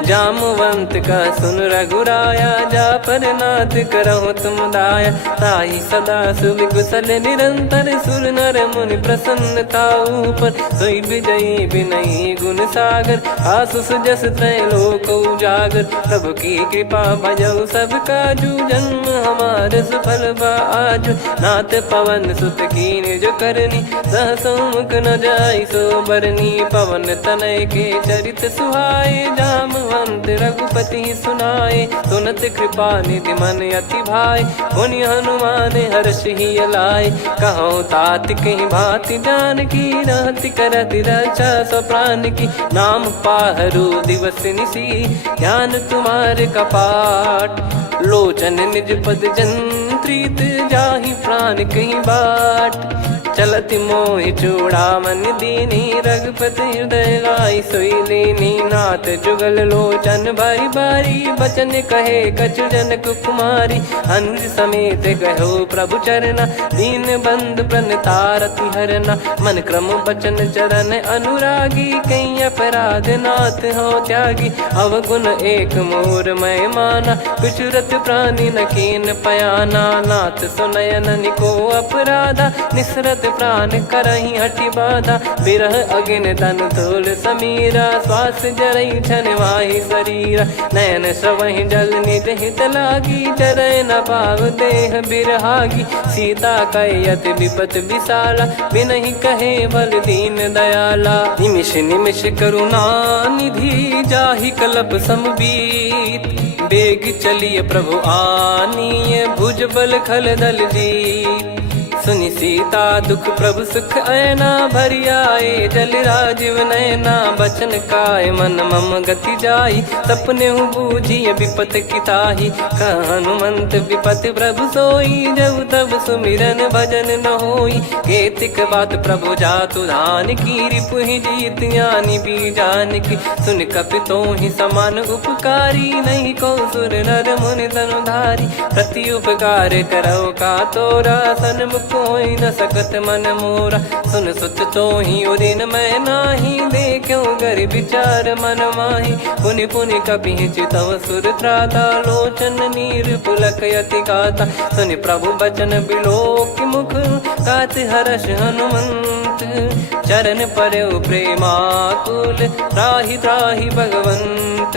जामवंत का सुन रघुराया जा पर नाथ करहु तुम दाया ताई सदा सुभि कुशल निरंतर सुर नर मुनि प्रसन्नता ऊपर सोई विजयी विनयी गुण सागर आसु सुजस त्रैलोक उजागर प्रभु की कृपा भजऊ सब काजू जन्म हमार सफल बाजू नाथ पवन सुत कीन जो करनी सहसो मुख न जाई सो बरनी पवन तनय के चरित सुहाए जामवंत रघुपति सुनाए सुनत कृपा निधि मन अति भाई पुनि हनुमान हर्ष ही लाए कहो तात कहीं भांति जान की रहति करति रक्षा सो प्राण की नाम पाहरू दिवस निसी ध्यान तुम्हारे कपाट लोचन निज पद जन प्रीत जाहि प्राण कहीं बाट। चलत मोहि चूड़ामन दीनी रघुपति हृदय लाई सोई लीनी। नाथ जुगल लोचन बारी बारी बचन कहे कछु जनक कुमारी। हंस समेत गहो प्रभु चरना दीन बंद प्रणतारति हरना। मन क्रम बचन चरण अनुरागी कहीं अपराध नाथ हो त्यागी। अवगुण एक मोर मैं माना विचुरत प्राणी न कीन पयाना। नाथ सुनयन निको अपराधा निसरत प्राण करही हटि बाधा। बिरह अगिन तन तोल समीरा श्वास जरई छन वाहि शरीरा। नयन सवहि जल निज हित लागी चरय न पाव देह बिरहागी। सीता कयत विपत विशाला बिनहि कहे बल दीन दयाला। निमिष निमिष करुणा निधि जाहि कलप समबीत। बेग चलिए प्रभु आनीय भुज बल खल दल जीत। सुनि सीता दुख प्रभु सुख ऐना भरि आए जल राजीव नैना। बचन काय मन मम गति जाई सपने बूझी विपत किताही। हनुमंत विपत प्रभु सोई जब तब सुमिरन भजन न होई। केतिक बात प्रभु जातु धान की रिपुहि जीत ज्ञानी बीजान की। सुन कपितो ही समान उपकारी नहीं को सुर नर मुनि तनुधारी। प्रति उपकार करो का तोरा सन्मुख कोई न सकत मन मोरा। सुन सुत तो ही उदिन मैं नाही देखो गर विचार मन माही। पुनि पुनि कपि चितव सुर त्राता लोचन नीर पुलक यति गाता। सुनि प्रभु बचन बिलोक मुख गात हर्ष हनुमंत। चरण परयो प्रेमाकुल त्राहि त्राहि भगवंत।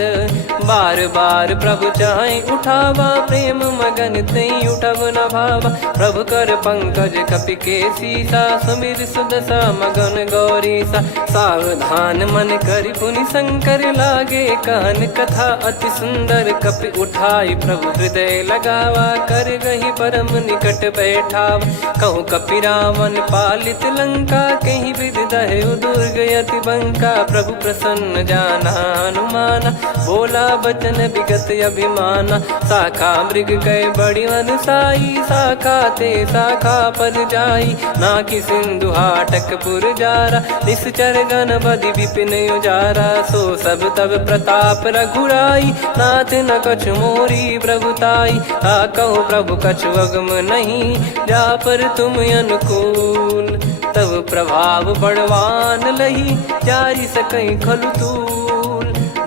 बार बार प्रभु चाहे उठावा प्रेम मगन तई उठब न भावा। प्रभु कर पंकज कपि के सीसा सुमिर सुदशा मगन गौरीसा। सावधान मन करि पुनि शंकर लागे कहन कथा अति सुंदर। कपि उठाई प्रभु हृदय लगावा कर गही परम निकट बैठावा। कहूँ कपि रावण पालित लंका कहीं विधि दहु दुर्ग यति बंका। प्रभु प्रसन्न जाना हनुमाना बोला बचन विगत अभिमाना। शाखा मृग गए बड़ी अनुसाई शाखा ते शाखा पर जाई। ना कि सिंधु हाटक पुर जारा निश्चर गण बदि विपिन उजारा। सो सब तब प्रताप रघुराई नाथ न कछु मोरी प्रभुताई। कहो प्रभु कछु अगम नहीं जा पर तुम अनुकूल। तब प्रभाव बड़वान लही जारी सकई खलु तूल।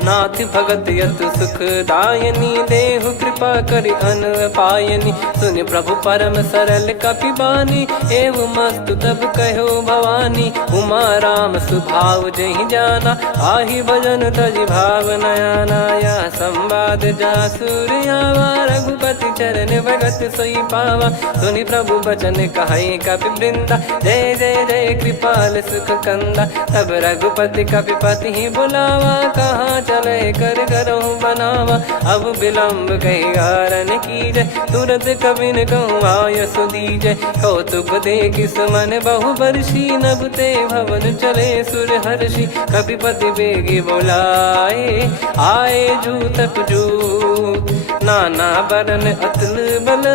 नाथ भगत यत सुख दायनी देहु कृपा करि अन पायनी। सुन प्रभु परम सरल कपि बानी एवं मस्तु तब कहो भवानी। उमा राम सुभाव जहि जाना आहि भजन तजि भाव नयाना। या संवाद जासुर आवा रघुपति चरण भगत सोई पावा। सुनि प्रभु बचन कहे कपि वृंदा जय जय जय कृपाल सुख कंदा। तब रघुपति कपि पति ही बुलावा कहाँ चले कर करहु बनावा। अब विलम्ब कही कारण कीजय तुरंत कबिन कहूँ आयस दीजय। कौतुक देख सुमन बहु बरसी नभ ते भवन चले सुर हर्षि। कपिपति बेगी बोलाए आए जूतक जूत। नाना बरन अतुल बल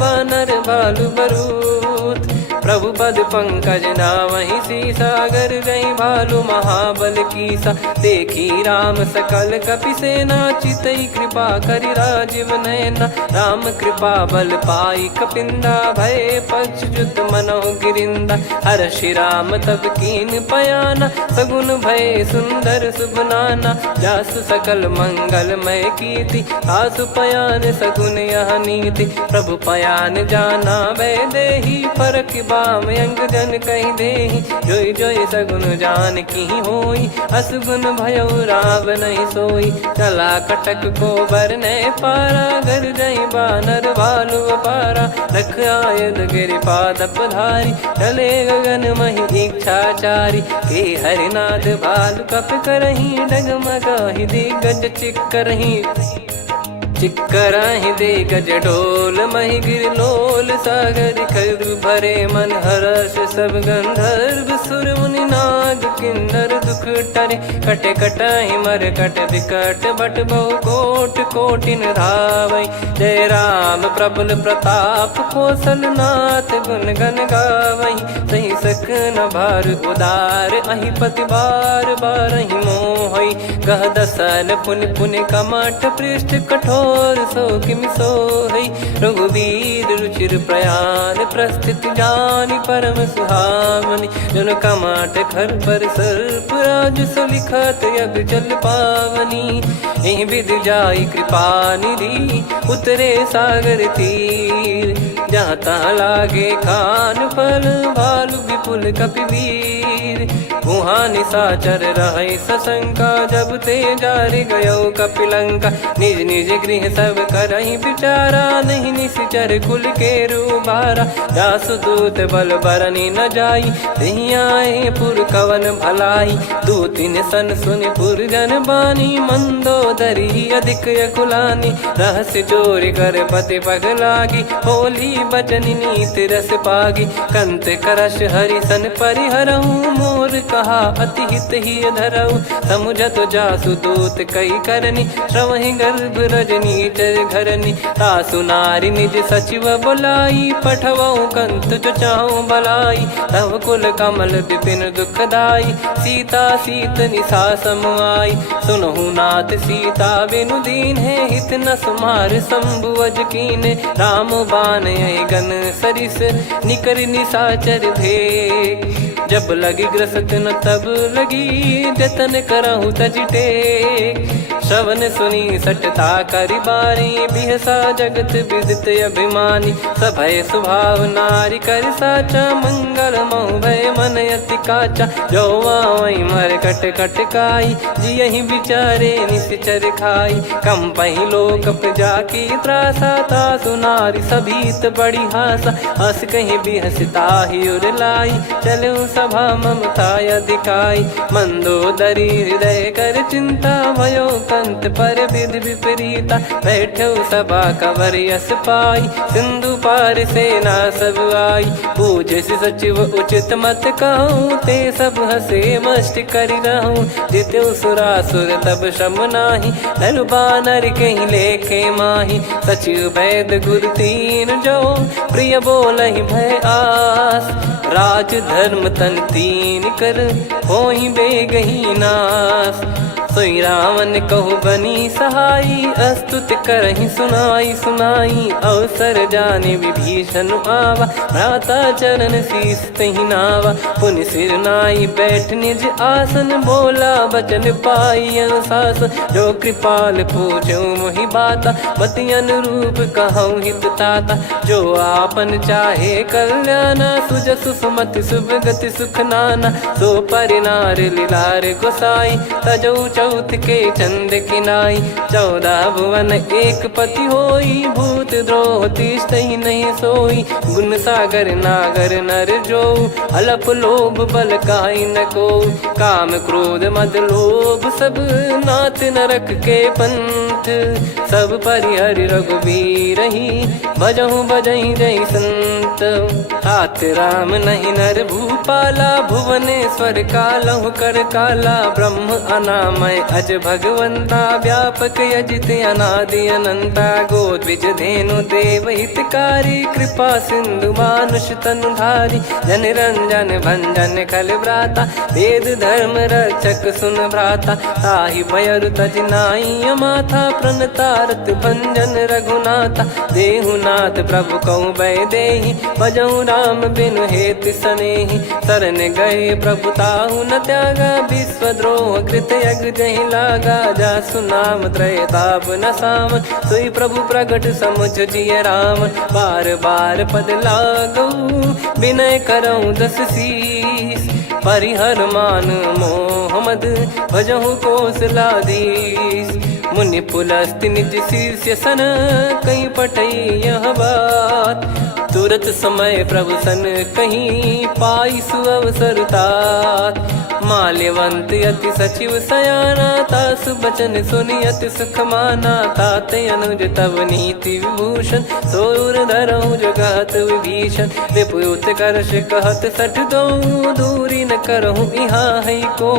बानर भालु बरूत। प्रभु पद पंकज नावहि सीसागर गई भालु महाबल कीसा। देखी राम सकल कपि सेना चितई कृपा करि राजीव नयना। राम कृपा बल पाई कपिंदा भय पक्ष जुत मनो गिरिंदा। हर्षि राम तब कीन पयाना सगुन भय सुंदर सुभनाना। जासु सकल मंगलमय कीर्ति आसु पयान सगुन यह नीति। प्रभु पयान जाना वै देही फरक बाम अंग जन कहीं देही। जोई जोई सगुन जान की होई असगुन भयो राव नहीं सोई। चला कटक को बरने पारा घर जई बानर भालु पारा। रख आयद गिरि पाद पधारी चले गगन मही इच्छाचारी। के हरिनाथ भालु कप करही डगमगाहि दिग्गज चिक्करही। चिक्कराहि दे गज डोल मही गिर लोल सागर खर भरे मन हर्ष सब गंधर्व सुर मुनि नार माग किन्नर दुख टरे। कटे कटहि मर कट विकट बट बहु कोट कोटिन धावै। जय राम प्रबल प्रताप कौशल नाथ गुण गण गावै। सही सक न भार उदार अहि पति बार बारहि मोहै। गह दसल पुन पुन कमठ पृष्ठ कठोर सो किमि सोहै। रघुवीर रुचिर प्रयाण प्रस्थित जानि परम सुहावनि। जन कमठ खर पर सर्प राज सलिखत यग जल पावनी। एहि विधि जाई कृपा निधि उतरे सागर तीर। जहाँ तहाँ लागे खान फल भालु विपुल कपिवीर। वहाँ निशाचर रहै सशंका जब ते जारि गयो कपिलंका। निज निज गृह सब करहि विचारा नहीं निश्चर कुल के रूबारा। जासु दूत बल बरनि न जाई तेहि आए पुर कवन भलाई। दूतिन सन सुनि पुर जन बानी मंदोदरी अधिक यकुलानी। रहस्य चोरी कर पति पग लागी होली बचन नीति रस पागी। कंत करश हरिसन परिहरहु मोर कहा अति हित ही धरऊ। समुझत जासु दूत कई करनी श्रवहि गर्भ रजनी चर घरनी। तासु नारी निज सचिव बुलाई पठवऊ कंत जो चाहूं बलाई। तव कुल कमल विपिन दुखदाई सीता सीत निशा समाई। सुनहु नाथ सीता बिनु दीन है हित न सुमार शंभु अज कीने। राम बाण गन सरिस निकर निशाचर भेग। जब लगी ग्रसत न तब लगी जतन करहु तज टेक। श्रवण सुनी सटता करि बारी बिहसा जगत विदित अभिमानी। सभय स्वभाव नारी कर साचा मंगल मऊ भय मन अति काचा। जो आवै मर कट कट काई जियहि विचारे निश्चर खाई। कम पहि लोक जाकी त्रासा तासु नारी सभीत बड़ी हासा। हस कहीं बिहसता ही उर लाई चलऊ सभा ममता अधिकाई। मंदोदरी हृदय कर चिंता भयो कंत पर विधि विपरीता। बैठो सभा कवर यस पाई सिंधु पार सेना सब आई। पूज्य सचिव उचित मत कहूँ ते सब हसे मष्ट करि रहूँ। जित्यु सुरासुर तब श्रम नाही नर बानर कहीं लेखे माही। सचिव वैद गुरु तीन जो प्रिय बोलहि भय आस। राज धर्म तन तीन कर होई बेगही नास। सोई रावण कहु बनी सहाई अस्तुत करहि सुनाई सुनाई। अवसर जाने विभीषण आवा भ्राता चरण शीस तहि नावा। पुनि सिर नाई बैठ निज आसन बोला बचन पाई अनुशासन। जो कृपाल पूछो मोहि बाता मति अनुरूप कहूँ हित ताता। जो आपन चाहे कल्याणा सुजसु सुमति सुभगति सुख नाना। सो परिनार लीलार गोसाई तजौ चौथ के चंद किनाई। 14 भुवन एक पति होई भूत द्रोह तिष्ठहि नहीं सोई। गुण सागर नागर नर जो अलप लोभ बल काई न को। काम क्रोध मद लोभ सब नाथ नरक के पंथ। सब परिहरि रघुबीर ही भजहु भजहि जय संत। तात राम नहीं नर भूपाला भुवनेश्वर कालहु कर काला। ब्रह्म अनामय अज भगवंता व्यापक यजित अनादि अनंता। गोद्विज धेनु देव हितकारी कृपा सिंधु मानुष तनुधारी। जन रंजन भंजन खल भ्राता वेद धर्म रक्षक सुन भ्राता। ताहि भयरु तज नाई माथा प्रणतारत भंजन रघुनाथा। देहुनाथ प्रभु कहु भय देहि भजहु राम बिनु हेत सनेहि। शरण गए प्रभु ताहु न त्यागा विश्वद्रोह कृत यज्ञ जहि लागा। जासु नाम त्रय ताप न सामन सोई प्रभु प्रगट समुझ जिय राम। बार बार पद लागऊ विनय करऊँ 10 शीस। परिहर मान मोह मद भजहु कौशलाधीश। मुनि पुलस्त्य निज शिष्य सन कहीं पठई यह बात। तुरत समय प्रभु सन कहीं पाई सुअवसर तात। माल्यवंत अति सचिव सयाना तासु बचन सुनि अति सुख माना। ताते अनुज तव नीति विभूषण सोर धरऊ जगत विभीषण। विपुत करश कहत सठ दो दूरी न करहु यहाँ है को।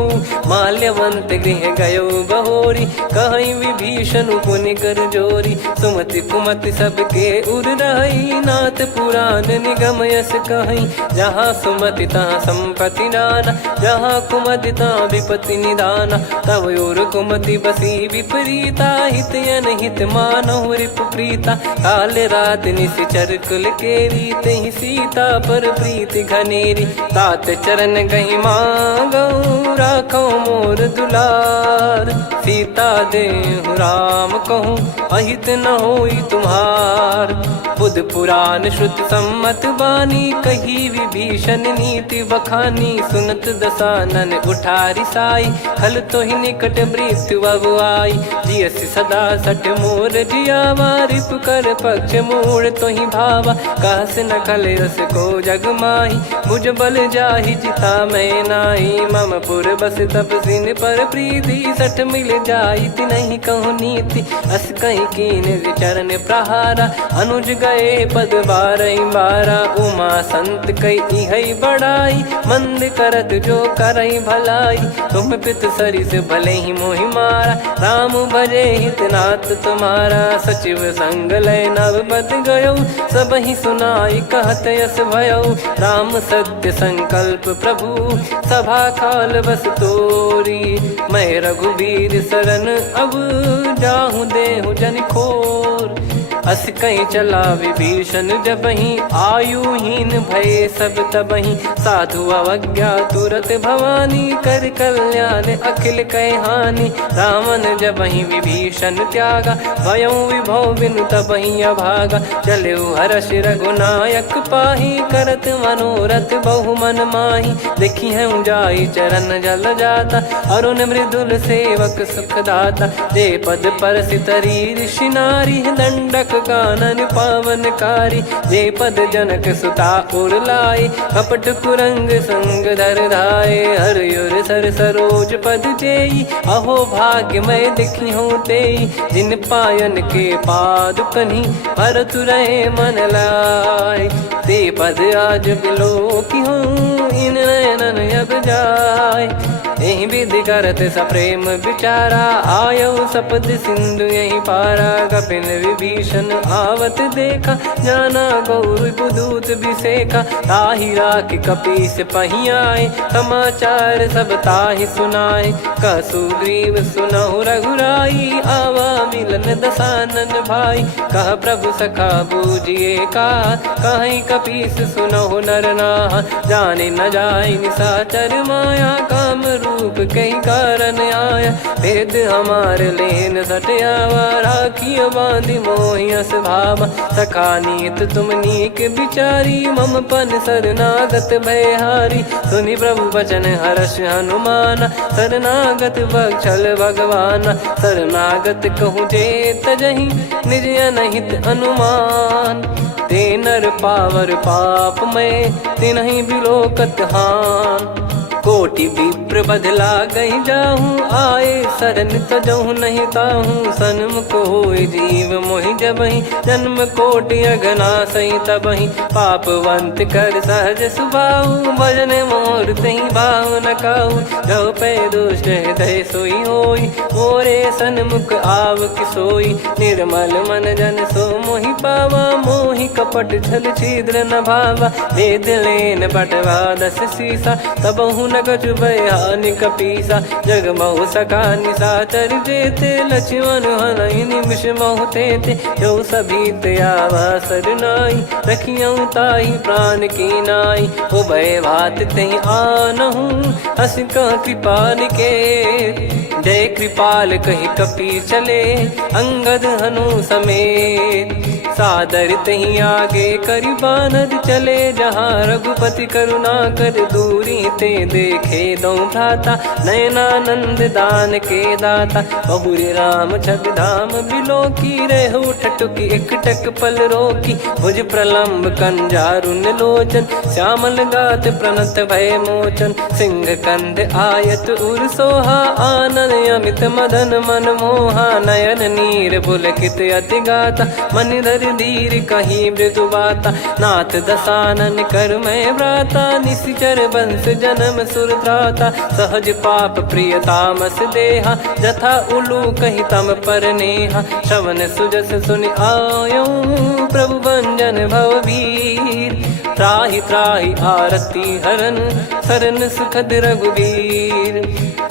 माल्यवंत गृह गयो बहोरी, कहीं विभीषण पुनि कर जोरी। सुमति कुमति सबके उर रही, नाथ पुराण निगम यस कहीं। जहाँ सुमति तहाँ संपत्ति नाना, जहाँ कुमति तहाँ विपत्ति निदाना। तब और कुमति बसी विपरीता, हित अनहित मानहु रिपु प्रीता। काल रात निश्चर कुल केरी, तहि सीता पर प्रीति घनेरी। तात चरण गही मांगऊ, राखो मोर दुलार। सीता देहु राम कहूँ, अहित न होई तुम्हार। बुध पुराण श्रुत सम्मत बानी, कही विभीषण नीति बखानी। सुनत दसानन उठारी साई, खल तो ही निकट मृत्यु अब आई। जियसि सदा सठ मोर जियावा, रिप कर पक्ष मूड़ तो ही भावा। कहस न खल रस को जग माही, मुझ बल जाहि जिता मैं नाई। मम पुर बस तपसिन पर प्रीति, सठ मिल जाई नहीं कहूँ नीति। अस कहीं कीन चरण प्रहारा, अनुज गए पद बारई बारा। उमा संत कई है बड़ाई, मंद करत जो करई भलाई। तुम पित सरिस भले ही मोहि मारा, राम भजे हित नाथ तुम्हारा। सचिव संग लय नव बद गयो, सब ही सुनाई कहत यस भयो। राम सत्य संकल्प प्रभु, सभा काल बस तोरी। मैं रघुबीर शरण अब, जाहूँ देहु जन खोर। अस कहीं चला विभीषण जबहि, आयुहीन भय सब तबहि। साधु अवज्ञा तुरत भवानी, कर कल्याण अखिल कह हानि। रावण जबहि विभीषण त्यागा, भयउ विभव बिनु तबहि अभागा। चलऊ हर्ष रघुनायक पाही, करत मनोरथ बहु मन माही। देखी है जाई चरण जल जाता, अरुण मृदुल सेवक सुखदाता। जे पद पर सितरी ऋषि नारी, दंडक कानन पावनकारी। जे पद जनक सुता उर लाए, कपट कुरंग संग धर धाये। हरियुर सर सरोज पद जेई, अहो भाग्य मैं दिखी हूँ तेई। जिन पायन के पाद कन्ही, भरत रहे मन लाए। ते पद आज बिलो की हूँ, इन नयनन अब जाय। यही विधि करत सप्रेम विचारा, आयऊ सपद सिंधु यही पारा। कपिन विभीषण आवत देखा, जाना गौर बुदूत बिसेखा। ताहि राख कपीस पही आए, समाचार सब ताहि सुनाए। कह सुग्रीव सुनहु रघुराई, आवा मिलन दसानन भाई। कह प्रभु सखा बूझिए का, कहीं कपीस सुनहु नर नाहा। जाने न जाय निशाचर माया, काम रूप कई कारण आया। भेद हमार लेन सटयावा, राखियो बांधि मोहियस भावा। सखा नीत तुम नीक बिचारी, मम पन शरणागत भयहारी। सुनि प्रभु वचन हर्ष हनुमाना, शरणागत बक्षल भगवाना। शरणागत कहूँ जे तजहि, निज अनहित अनुमान। ते नर पावर पाप में, तिन्हि बिलोकत हान। कोटि विप्र बदला गई जाहूँ, आए शरण तजहु नहीं ताहूँ। सन्मुख होय जीव मोहि जबहि, जन्म कोटि अगना सही तबहि। पापवंत कर सहज सुभाऊ, भजन मोर तहि भाव न काहू। जो पै दुष्ट हृदय सोई होई, मोरे सन्मुख आव किसोई। निर्मल मन जन सो मोहि पावा, मोहि कपट छल छिद्र न भावा। वेद लेन बटवा दस सीसा, तबहु न कछु भयानि कपीसा। जग महु सखा निशाचर जेते, लक्ष्मण हनहि निमिष महु तेते। जो सभी त्यावा सरनाई, रखियऊ ताहि प्राण की नाई। उभय भात तहि आनहु, हस कह कृपाल के। जय कृपाल कहि कपी चले, अंगद हनु समेत। सादर तही आगे करि बानर चले, जहाँ रघुपति करुणा कर दूरी ते देखे दो भ्राता। नयनानंद दान के दाता, बहुरी राम छग धाम बिलो की। रेहु ठटुकी एकटक पल रोकी, भुज प्रलम्ब कंजारुन लोचन। श्यामल गात प्रणत भय मोचन, सिंह कंध आयत उर सोहा। आनन अमित मदन मन मोहा, नयन नीर पुलकित अति गाता। मनिधर कर धीर कहीं मृदु बाता। नाथ दसानन कर मैं व्राता, निशिचर बंस जन्म सुर त्राता। सहज पाप प्रिय तामस देहा, जथा उलू कही तम पर नेहा। श्रवण सुजस सुनि आयो, प्रभु भंजन भवबीर। त्राहि त्राहि आरती हरन, सरन सुखद रघुबीर।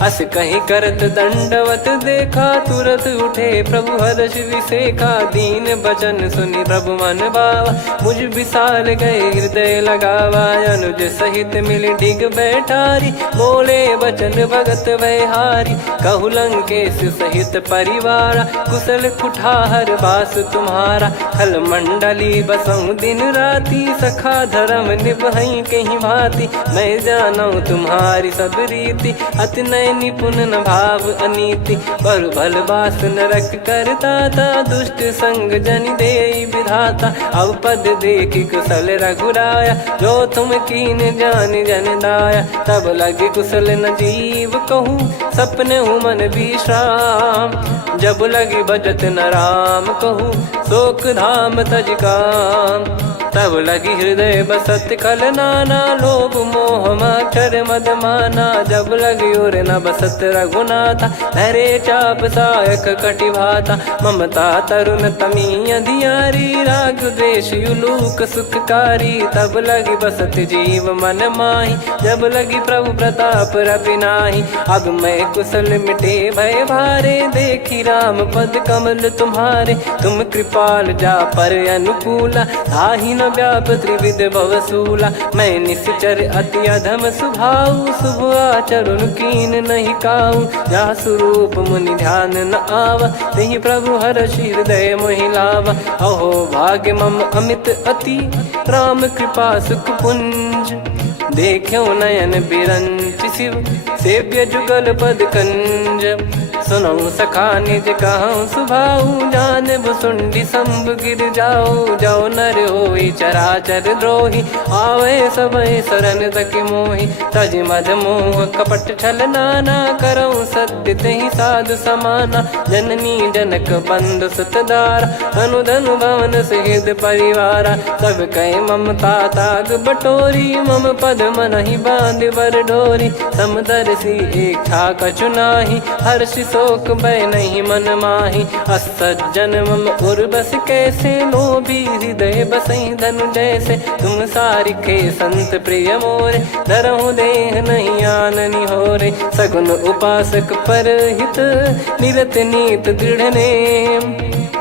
अस कहीं करत दंडवत देखा, तुरत उठे प्रभु हर्ष विसेखा। दीन बचन सुनि प्रभु मन भावा, मुझ विसाल गए हृदय लगावा। अनुज सहित मिल डिग बैठारी, बोले बचन भगत वैहारी। कहु लंकेश सहित परिवारा, कुशल कुठार बास तुम्हारा। खल मंडली बसऊं दिन राती, सखा धर्म निभई कहीं भांति। मैं जानू तुम्हारी सब रीति, अति नय निपुण न भाव अनीति। पर भल बास नरक करता था, दुष्ट संग जन दे विधाता। अब पद देखी कुशल रघुराया, जो तुम कीन जान जन दाया। तब लगे कुशल न जीव कहूँ, सपने हूँ मन विश्राम। जब लगी बजत न राम कहूँ, शोक धाम तज काम। तब लगी हृदय बसत खल नाना, लोभ मोह मक्षर मद माना। जब लगी उर न बसत रघुनाथा, धरे चाप सायक कटि भाता। ममता तरुण तमी अधियारी, राग द्वेष युलूक सुखकारी। तब लगी बसत जीव मन माही, जब लगी प्रभु प्रताप रवि नाही। अब मैं कुशल मिटे भय भारे, देखी राम पद कमल तुम्हारे। तुम कृपाल जा पर अनुकूला, ताहि न व्याप त्रिविध भवसूला। मैं निश्चर अति अधम सुभाऊ, शुभ आचरण कीन नहीं काऊ। जा स्वरूप मुनि ध्यान न आवा, तेहि प्रभु हर्ष हृदय मोहि लावा। अहो भाग्य मम अमित अति, राम कृपा सुख पुंज। देखो नयन बिरंच शिव, सेव्य जुगल पद कंज। सुनऊ सखा निज कहूँ सुभाऊ, जान भुसुंडी संभ गिर जाओ। जाओ नर होई चराचर द्रोही, आवे सबय शरण तक मोहि। तज मद मोह कपट छल नाना, करऊँ सत्य तेहि साधु समाना। जननी जनक बंधु सुतदारा, धनु धनु भवन सहित परिवारा। सब कहे ममता ताग बटोरी, मम पद मनहि बांध बर डोरी। समदर्शी इच्छा कछु नाही, हर्ष शोक भय नहीं मन माही। असज्जन मम उर्वश कैसे, लोभी हृदय बसई धनु जैसे। तुम सारिखे संत प्रिय मोरे, धरहु देह नहीं आननि होरे। सगुन उपासक परहित, निरत नीत दृढ़ नेम।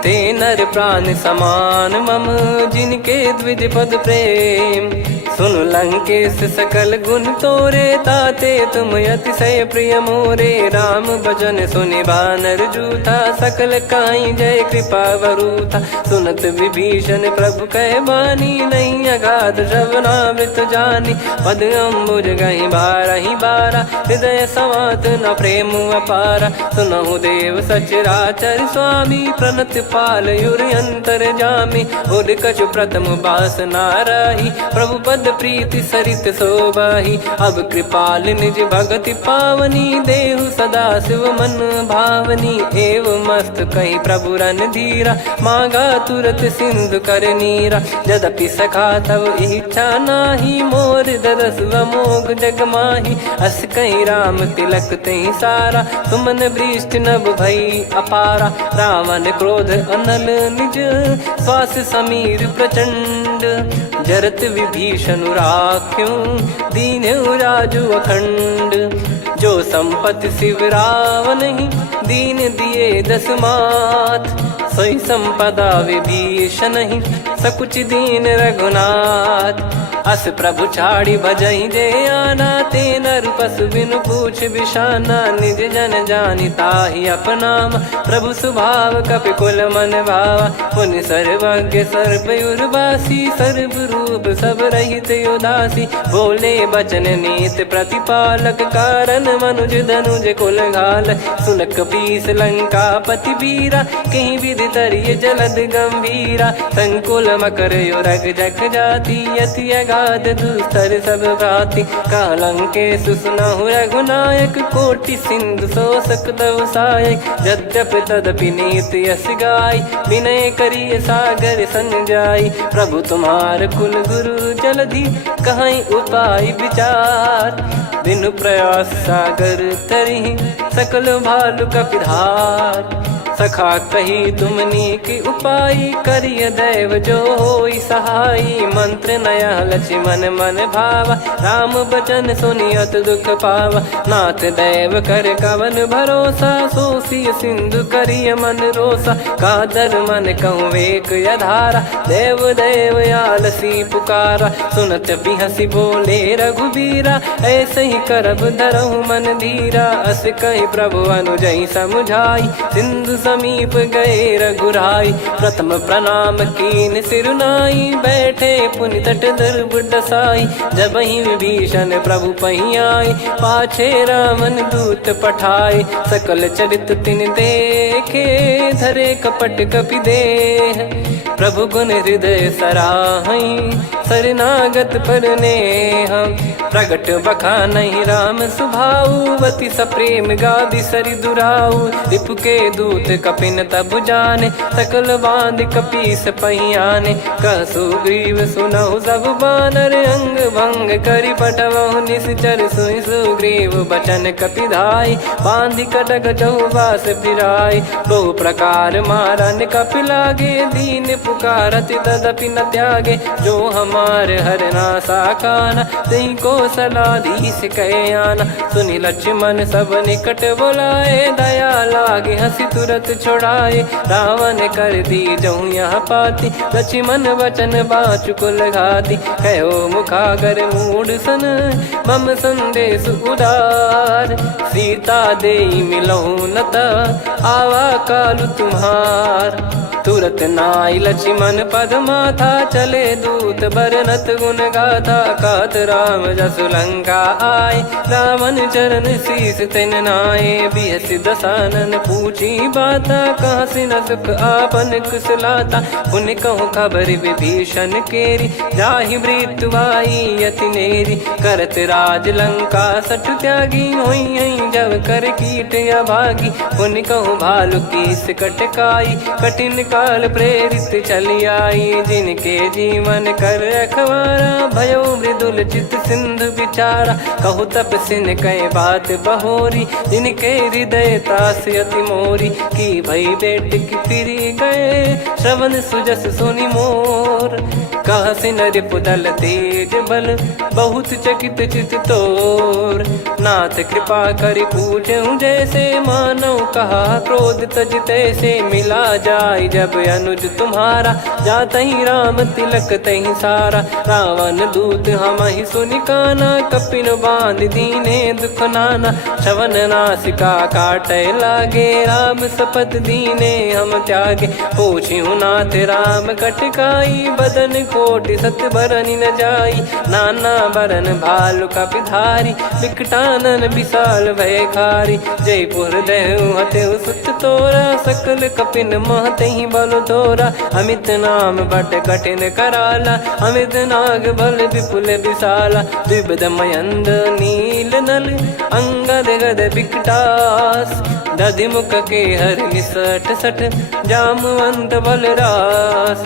ते नर प्राण समान मम, जिनके द्विज पद प्रेम। सुन लंकेश सकल गुण तोरे, ताते तुम अतिशय प्रिय मोरे। राम भजन सुनि बानर जूथा, सकल काई जय कृपा वरूथा। सुनत विभीषण प्रभु कह बानी, नहीं अगाध श्रवणामृत जानी। पद अम्बुज गहि बारहि बारा, हृदय समात न प्रेम अपारा। सुनहु देव सचराचर स्वामी, प्रणत पाल युर अंतर जामी। उद कछु प्रथम बास नाराही, प्रभु पद प्रीति सरित शोभाही। अब कृपाल निज भगति पावनी, देहु सदा शिव मन भावनी। एव मस्त कही प्रभु रन धीरा, मांगा तुरत सिंधु कर नीरा। यद्यपि सखा तब इच्छा नाही, मोर दरस अमोघ जग माही। अस कहीं राम तिलक तहि सारा, सुमन वृष्ट नभ भई अपारा। रावण क्रोध अनल निज, श्वास समीर प्रचंड। जरत विभीषण राख्यों, दीन्हु राजु अखंड। जो संपत्ति शिव रावण ही, दीन दिए दस मात। सोई संपदा विभीषण ही, सकुच दीन रघुनाथ। अस प्रभु छाड़ी भजई जे आना, ते नर पशु बिनु पूछ बिशाना। निज जन जानि ताहि अपनाम, प्रभु स्वभाव कपि कुल मन भावा। मुनि सर्वज्ञ सर्वयुर्वासी, सर्व रूप सब रहित उदासी। बोले बचन नीत प्रतिपालक, कारण मनुज धनुज कुल घाल। सुन कपीस लंका पति वीरा, कहीं विधि तरिय जलद गंभीरा। संकुल मकर युरग जख जाति, यति गाद दुस्तर सब भांति कालंके सुसुनाहु रघुनायक कोटि सिंधु शोषक तव सहायक यद्यपि तदपि नीत यस गाय विनय करिय सागर सन जाई प्रभु तुम्हार कुल गुरु जलधि कहीं उपाय विचार बिनु प्रयास सागर तरिहि सकल भालु कपिधार सखा कही तुमनी की उपाय करिय दैव जो होई सहाई मंत्र नया लक्ष्मण मन भावा राम बचन सुनियत दुख पावा नाथ दैव कर कवन भरोसा सोसिय सिंधु करिय मन रोसा कादर मन कहूँ वेक यधारा देव देव आलसी पुकारा सुनत बिहसी बोले रघुबीरा ऐसे ही करब धरहु मन धीरा अस कही प्रभु अनुजई समुझाई सिंधु समीप गए रघुराई प्रथम प्रणाम कीन सिरुनाई बैठे पुनि तट दर्भ डसाई जब ही विभीषण प्रभु पही आए पाछे रामन दूत पठाए सकल चरित तिन देखे धरे कपट कपि देह प्रभु गुण हृदय सराहई शरणागत पर नेह प्रगट बखानहि राम सुभाऊ वति सप्रेम गादि सरि दुराऊ रिपु के दूत कपिन तब जाने सकल बांध कपीस पहियाने कह सुग्रीव सुनहु सब बानर अंग भंग करि पटवहु निश्चर सुनि सुग्रीव बचन कपिधाई बांधि कटक चहुबास फिराई बहु प्रकार मारन कपि लागे दीन पुकारति तदपि न त्यागे जो हमार हरना साकाना तही को सलाधीश कहे आना सुनि लक्ष्मण सब निकट बुलाए दया लागे हंसी तुरत छोड़ाए रावण कर दी जहूँ यहाँ पाती लक्ष्मण वचन बाचु कुल घाती कहो मुखागर मूड सन मम संदेश उदार सीता देई मिलहु नता आवा कालु तुम्हार तुरत नाई लक्ष्मण पद माथा चले दूत बरनत गुण गाथा कात राम जसु लंका आए रावण चरण शीस तिन नाये बिहसि दसानन पूछी बाता कहाँ से न सुख आपन कुशलाता पुन कहूँ खबर विभीषण केरी जाहि मृत्यु आई यति नेरी करत राज लंका सठ त्यागी होई जब कर कीट अभागी पुन कहूँ भालु कीस कटकाई कठिन काल प्रेरित चली आई जिनके जीवन कर रखवारा भयो मृदुल चित सिंधु विचारा कहु तप सिन कई बात बहोरी जिनके हृदय तास अति मोरी की भई बेट की फिरी गए श्रवण सुजस सुनि मोर कह सिन रिपुदल तेज बल बहुत चकित चित तोर नाथ कृपा करि पूछूं जैसे मानव कहा क्रोध तज तैसे मिला जाय जब अनुज तुम्हारा जात ही राम तिलक तही सारा रावण दूत हम ही सुनि काना कपिन बांध दीने दुख नाना श्रवण नासिका काटे लागे राम सपत दीने हम त्यागे पूछ्यू नाथ राम कटकाई बदन कोटि सत बरनि न जाई नाना बरन भालु कपिधारी विकटानन विशाल भय खारी जयपुर देहु हतेउ सुत तोरा सकल कपिन महतहि बल तोरा अमित नाम बट कठिन कराला अमित नाग बल विपुल विशाला द्विपद मयंद नील नल अंगद गद विकटास दधि मुख के हर निसठ सठ जामवंत बलरास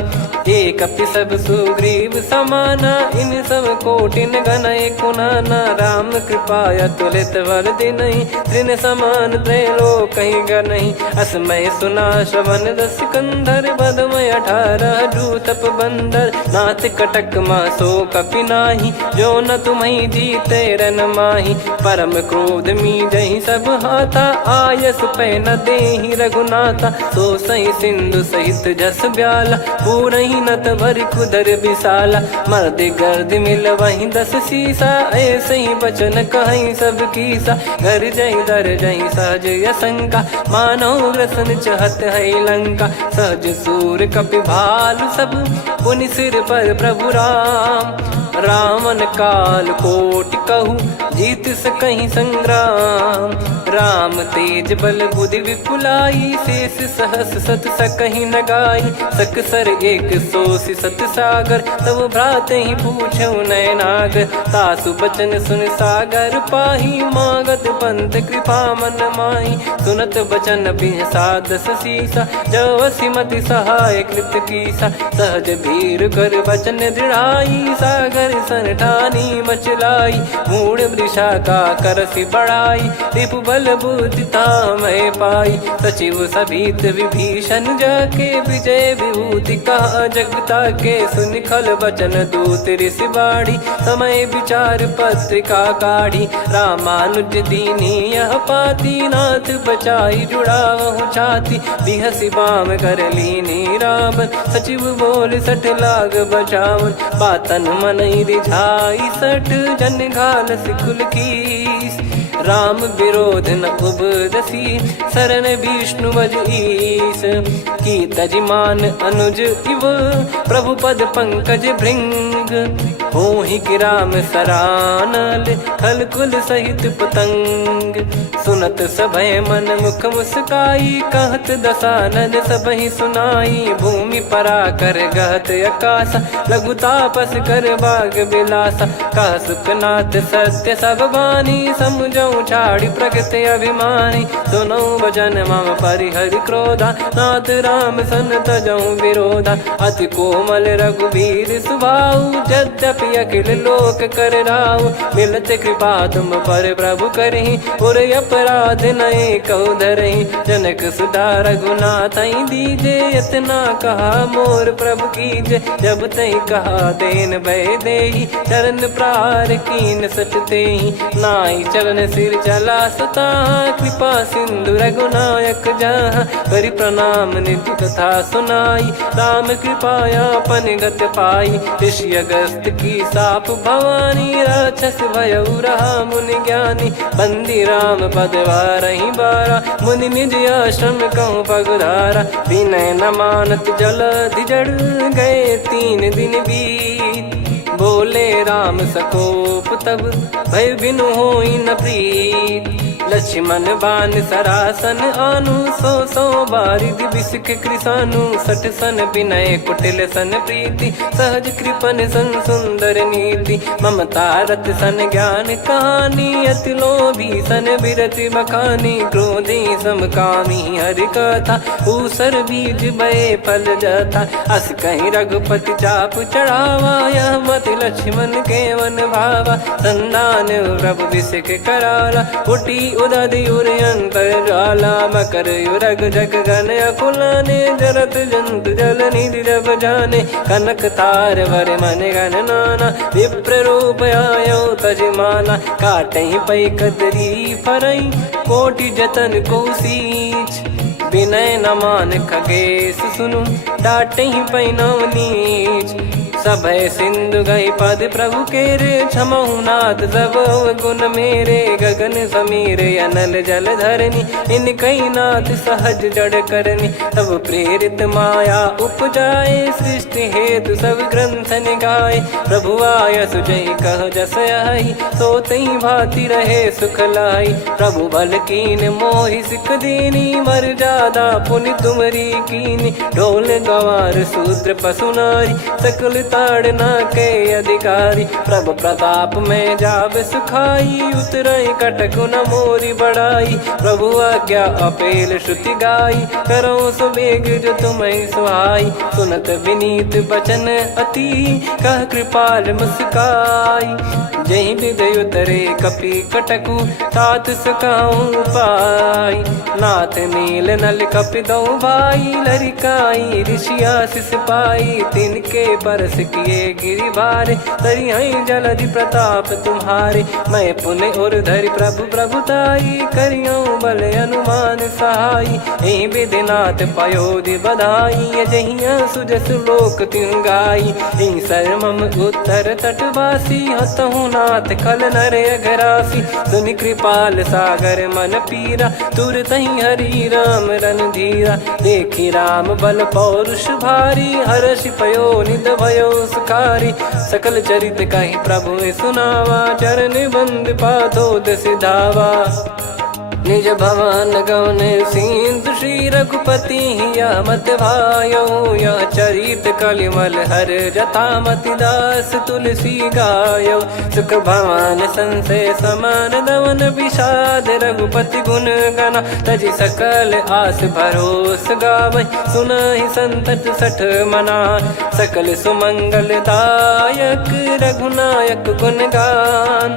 एक अपि सब सुग्रीव समाना इन सब कोटिन गनय कुनाना राम कृपा अतुलित बल दिनहि त्रिन समान त्रैलोक कहीं गनहि असमय सुना श्रवण दस कंधर बदमय 18 जूतप बंदर नाथ कटक मासो कपि नाही जो न तुम्हि जीते रन माही परम क्रोध मी जहि सब हाथा आयस पै न देहि रघुनाथा सो सही सिंधु सहित जस ब्याला पूरहि नत भरि कुदर विशाला मर्द गर्द मिल वहीं 10 सीसा ऐसे ही बचन कहीं सब कीसा घर जहि दर जहि सहज यसंका मानव रसन चहत है लंका सहज सूर कपि भालु सब पुनि सिर पर प्रभु राम रावण काल कोटि कहु जीत सकहीं संग्राम। राम तेज बल बुद्धि विपुलाई, शेष सहस सत सकहीं न गाई। सकसर एक सोसी सत सागर, तब भ्रात ही पूछो नयनाग। तासु बचन सुन सागर पाही, मागत पंथ कृपा मन माही। सुनत बचन बिहसादस शीसा, जवसी मति सहाय कृत कीसा। सहज भीर कर बचन दृढ़ाई, सागर सन ठानी मचलाई। मूढ़ वृषा का करसी बढ़ाई, रिपु बल बुद्धि तामय पाई। सचिव सभीत विभीषण जाके, विजय विभूति कहा जगता के। सुनि खल बचन दूत ऋषि बाड़ी, समय विचार पत्रिका काढ़ी। रामानुज दीनी यह पाती, नाथ बचाई जुड़ावहु छाती। बिहसी बाम कर लीनी रावण, सचिव बोल सठ लाग बचावन। बातन मनई रिझाई सठ, जन घाल सिकुल कीस। राम विरोध न उपदसी, शरण विष्णु बज ईस। की तजिमान अनुज इव, प्रभु पद पंकज भृंग। होहि कि राम सरानल, खल कुल सहित पतंग। सुनत सभय मन मुख मुस्काई, कहत दसानन सबहि सुनाई। भूमि परा कर गहत आकाशा, लघु तापस कर बाग बिलासा। कह सुखनाथ सत्य सब बानी, समुझौ छाड़ी प्रगति अभिमानी। सुनो भजन मम परिहरि क्रोधा, नाथ राम सन तजौ विरोधा। अति कोमल रघुवीर सुभाऊ, यद्यपि अखिल लोक कर राऊ। मिलत कृपा तुम पर प्रभु करहि, पुर अपराध नए कौ धरहि। जनक सुधा रघुनाथ दीजे, इतना कहा मोर प्रभु कीजे। जब तई कहा देन भय देहि, चरण प्रार कीन सट तेहि। नाई चरण सिर चला सता, कृपा सिंधु रघुनायक जहाँ। करि प्रणाम निधि कथा सुनाई, राम कृपाया पन गत पाई। ऋषि अगस्त की साप भवानी, राक्षस भयउ रहा मुनि ज्ञानी। बंदी राम पद वारहि बारा, मुनि निज आश्रम कहूँ पगधारा। विनय न मानत जलधि जड़, गए 3 दिन बीत। बोले राम सकोप तब, भय बिनु होई न प्रीत। लक्ष्मण बान सरासन आनु, 100 बारिधि बिसिक कृसानु। 60 सन विनय कुटिल सन प्रीति, सहज कृपन सन सुंदर नीति। ममता रत सन ज्ञान कहानी, अति लोभी सन बिरति बखानी। क्रोधी समकामी हरि कथा, ऊसर बीज बये फल जथा। अस कहीं रघुपति चाप चढ़ावा, यह मत लक्ष्मण के मन भावा। संदान प्रभु बिसिक कराला, उठी उदधि उर अंतर ज्वाला। मकर युरग जग गण अकुलाने, जरत जंतु जल निधि जब जाने। कनक तार वर मन गण नाना, विप्र रूप आयो तजमाना। काटहि पै कदरी फरई, कोटि जतन को सींच। विनय न मान खगेश सुनु, डांटहि पै नव नीच। सभय सिंधु गई पद प्रभु केरे, क्षमहु नाथ सब गुण मेरे। गगन समीरे अनल जल धरनी, इन कई नाथ सहज जड़ करनी। तब प्रेरित माया उपजाए, सृष्टि हेतु सब ग्रंथ निगाए। प्रभु आय सुजई कह जस आई, सोतई भांति रहे सुख लाई। प्रभु बल कीन मोहि सिख दीनी, मर्यादा पुनि तुमरी कीनी। ढोल गवार शूद्र पशु नारी, सकल ताड़ना के अधिकारी। प्रभु प्रताप में जाब सुखाई, उतरई कटक न मोरी बढ़ाई। प्रभु आज्ञा अपेल श्रुति गाई, करो सुबेग जो तुम्हें सुहाई। सुनत विनीत बचन अति, कह कृपाल मुस्काई। जहि हृदय उतरे कपि कटकु, तात सकाऊं पाई। नाथ नील नल कपि दो भाई, लरिकाई ऋषि आशीष पाई। तिनके परस किए गिरि भारे, तरिहै जलधि प्रताप तुम्हारे। मैं पुण्य और धरि प्रभु प्रभुताई, करियौ बल अनुमान सहाई। एहि विधिनाथ पयोधि बधाई, जहिया सुजस लोक तिहुँ गाई। एहि सरमम उत्तर तटवासी, हतहु रघुनाथ खल नर अघरासी, सुनि कृपाल सागर मन पीरा, तुरतहि हरि राम रणधीरा। देखि राम बल पौरुष भारी, हर्षि पयो निध भयो सुखारी। सकल चरित कहि प्रभु सुनावा, चरण बंद पादोद सिधावा। निज भवन गौन सिंधु श्री रघुपति हिया मत भायो, यह चरित कलिमल हर जथा मति दास तुलसी गायो। सुख भवन संशय समान दवन विषाद, रघुपति गुण गना तजि सकल आस भरोस गावै। सुनहि संतत सठ मना, सकल सुमंगल दायक रघुनायक गुण गान।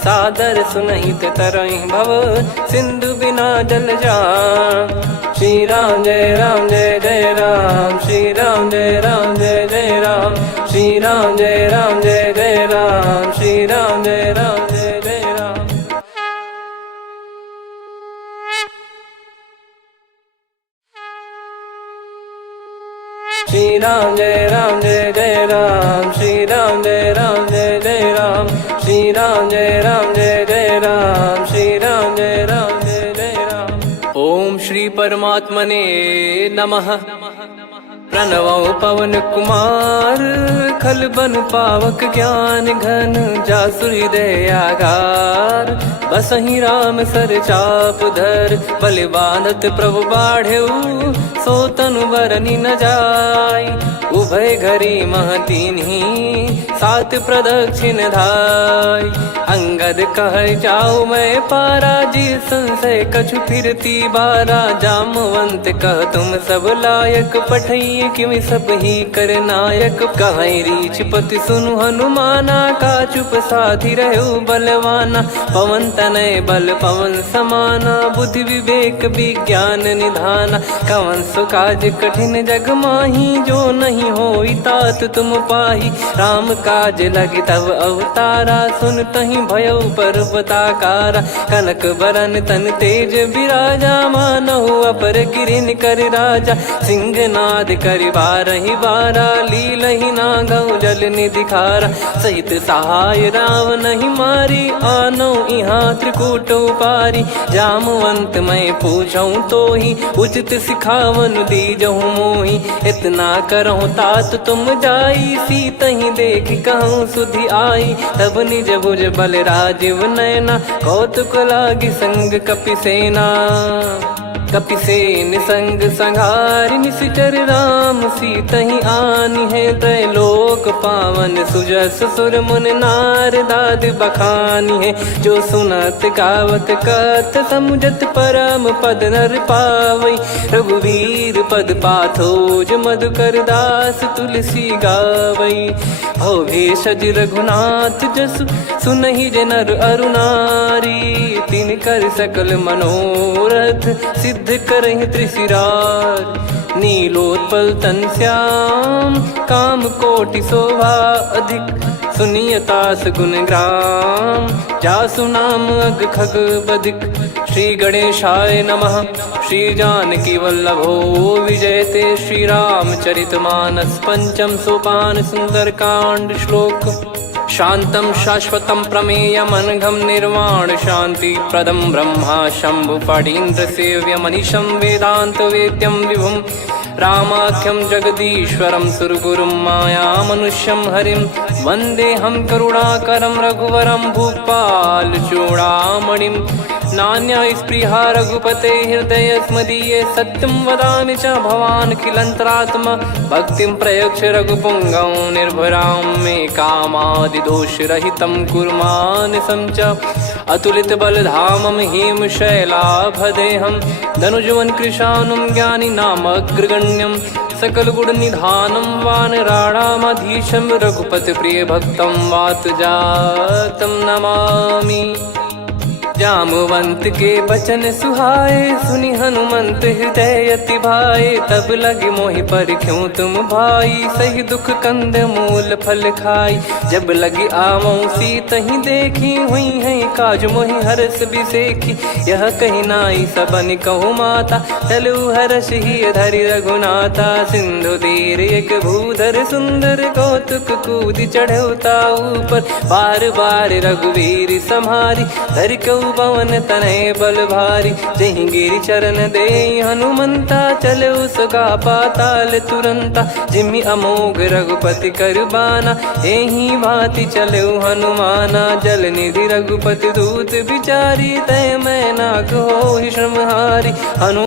सादर सुनहित तरहि भव, सिंधु बिना जल जान। श्री राम जय जय राम, श्री राम जय जय राम, श्री राम जय जय राम, श्री राम जय जय राम। श्री राम जय जय राम, श्री राम जय जय राम, श्री राम जय जय राम, श्री राम जय जय राम। ओम श्री परमात्मने नमः। प्रणवौ पवन कुमार, खल बन पावक ज्ञान घन, जासु हृदय आगार। बसहि राम सर चाप धर, बलि बांधत प्रभु बाढ़ऊ, सो तनु बरनि न जाय। उभय घरी महतीन्ही, सात प्रदक्षिण धाय। अंगद कह जाऊ मैं पारा, जी संशय कछु फिरती बारा। जामवंत कह तुम सब लायक, पठई किमि सब ही कर नायक। कहै रीछ पति सुनु हनुमाना, का चुप साधि रहु बलवाना। पवन तनय बल पवन समाना, बुद्धि विवेक विज्ञान निधाना। कवन सो काज कठिन जग माही, जो नहीं होई तात तुम पाही। राम काज लगी तब अवतारा, सुन तहि भयउ पर्वताकारा। कनक बरन तन तेज बिराजा, मानहु अपर गिरिन कर राजा। सिंहनाद करि बारहि बारा, लीलहि नागौ जल निधि खारा। सहित सहाय राम नहीं मारी, आनौ इहाँ त्रिकूट उपारी। जामवंत मैं पूछऊँ तोहि, उचित सिखावन दीजहु मोहि। इतना करहु तात तुम जाई, सीतहि देख कहूँ सुधि आई। तब निज भुज बल राजीव नयना, कौतुक लागी संग कपिसेना। कपिसेन संग संघारि निशिचर राम, सीतहि आनि है त्रैलोक पावन। सुजस सुर मुन नार दाद बखानी है, जो सुनत गावत कथ समुझत परम पद नर पावै। रघुवीर पद पाथोज मधुकर दास तुलसी गावै। भव भेषज रघुनाथ जसु, सुनहि जे नर अरु नारी। तिन कर सकल मनोरथ, सिद्ध करहि त्रिशिरार। नीलोत्पल तन श्याम, काम कोटि शोभा अधिक। सुनियतास गुण ग्राम, जासु नाम अग खग बधिक। श्री गणेशाय नमः। श्री जानकी वल्लभो विजयते, श्री रामचरित मानस पंचम सोपान सुंदरकांड श्लोक। शांतं शाश्वतं प्रमेयमनघं निर्वाण शांति प्रदं ब्रह्मा शंभु फणीन्द्र सेव्य मनीषं वेदांत वेद्यं विभुं। रामाख्यं जगदीश्वरं सुरगुरुं माया मनुष्यं हरिं। वन्देऽहं करुणाकरं रघुवरं भूपाल चूडामणिं। नान्या स्पृहा रघुपते हृदय स्मदीये, सत्यं वदामि च भवान् खिलन्तरात्मा। भक्तिं प्रयच्छ रघुपुङ्गं निर्भरां मे कामादिदोषरहितं कुर्मानसं च। अतुलित बलधामं हेमशैलाभदेहं, धनुजवन कृशानुं ज्ञानिनामग्रगण्यं। सकल गुण निधानं वानराणामधीशं, रघुपति प्रिय भक्तं वातजातं नमामि। जामवंत के बचन सुहाए, सुनि हनुमंत हृदय अति भाए। तब लगे मोहि पर क्यों तुम भाई, सही दुख कंद मूल फल खाई। जब लगी आवऊं सीत ही देखी, हुई है काज मोहि हरस बिसेखी। यह कही नाई सबन कहु माता, चलू हरष ही धरि रघुनाथा। सिंधु तीर एक भूधर सुंदर, कौतुक कूद चढ़ौता ऊपर। बार बार रघुवीर सम्हारी, धरि कहु पवन तनय बल भारी। जहि गिरि चरण दे हनुमंता, चले उसका पाताल तुरंता। जिमि अमोघ रघुपति कर बाना, एहि भांति चले हनुमाना। जल निधि रघुपति दूत बिचारी, तय मैं नाग होहि श्रमहारी। हनु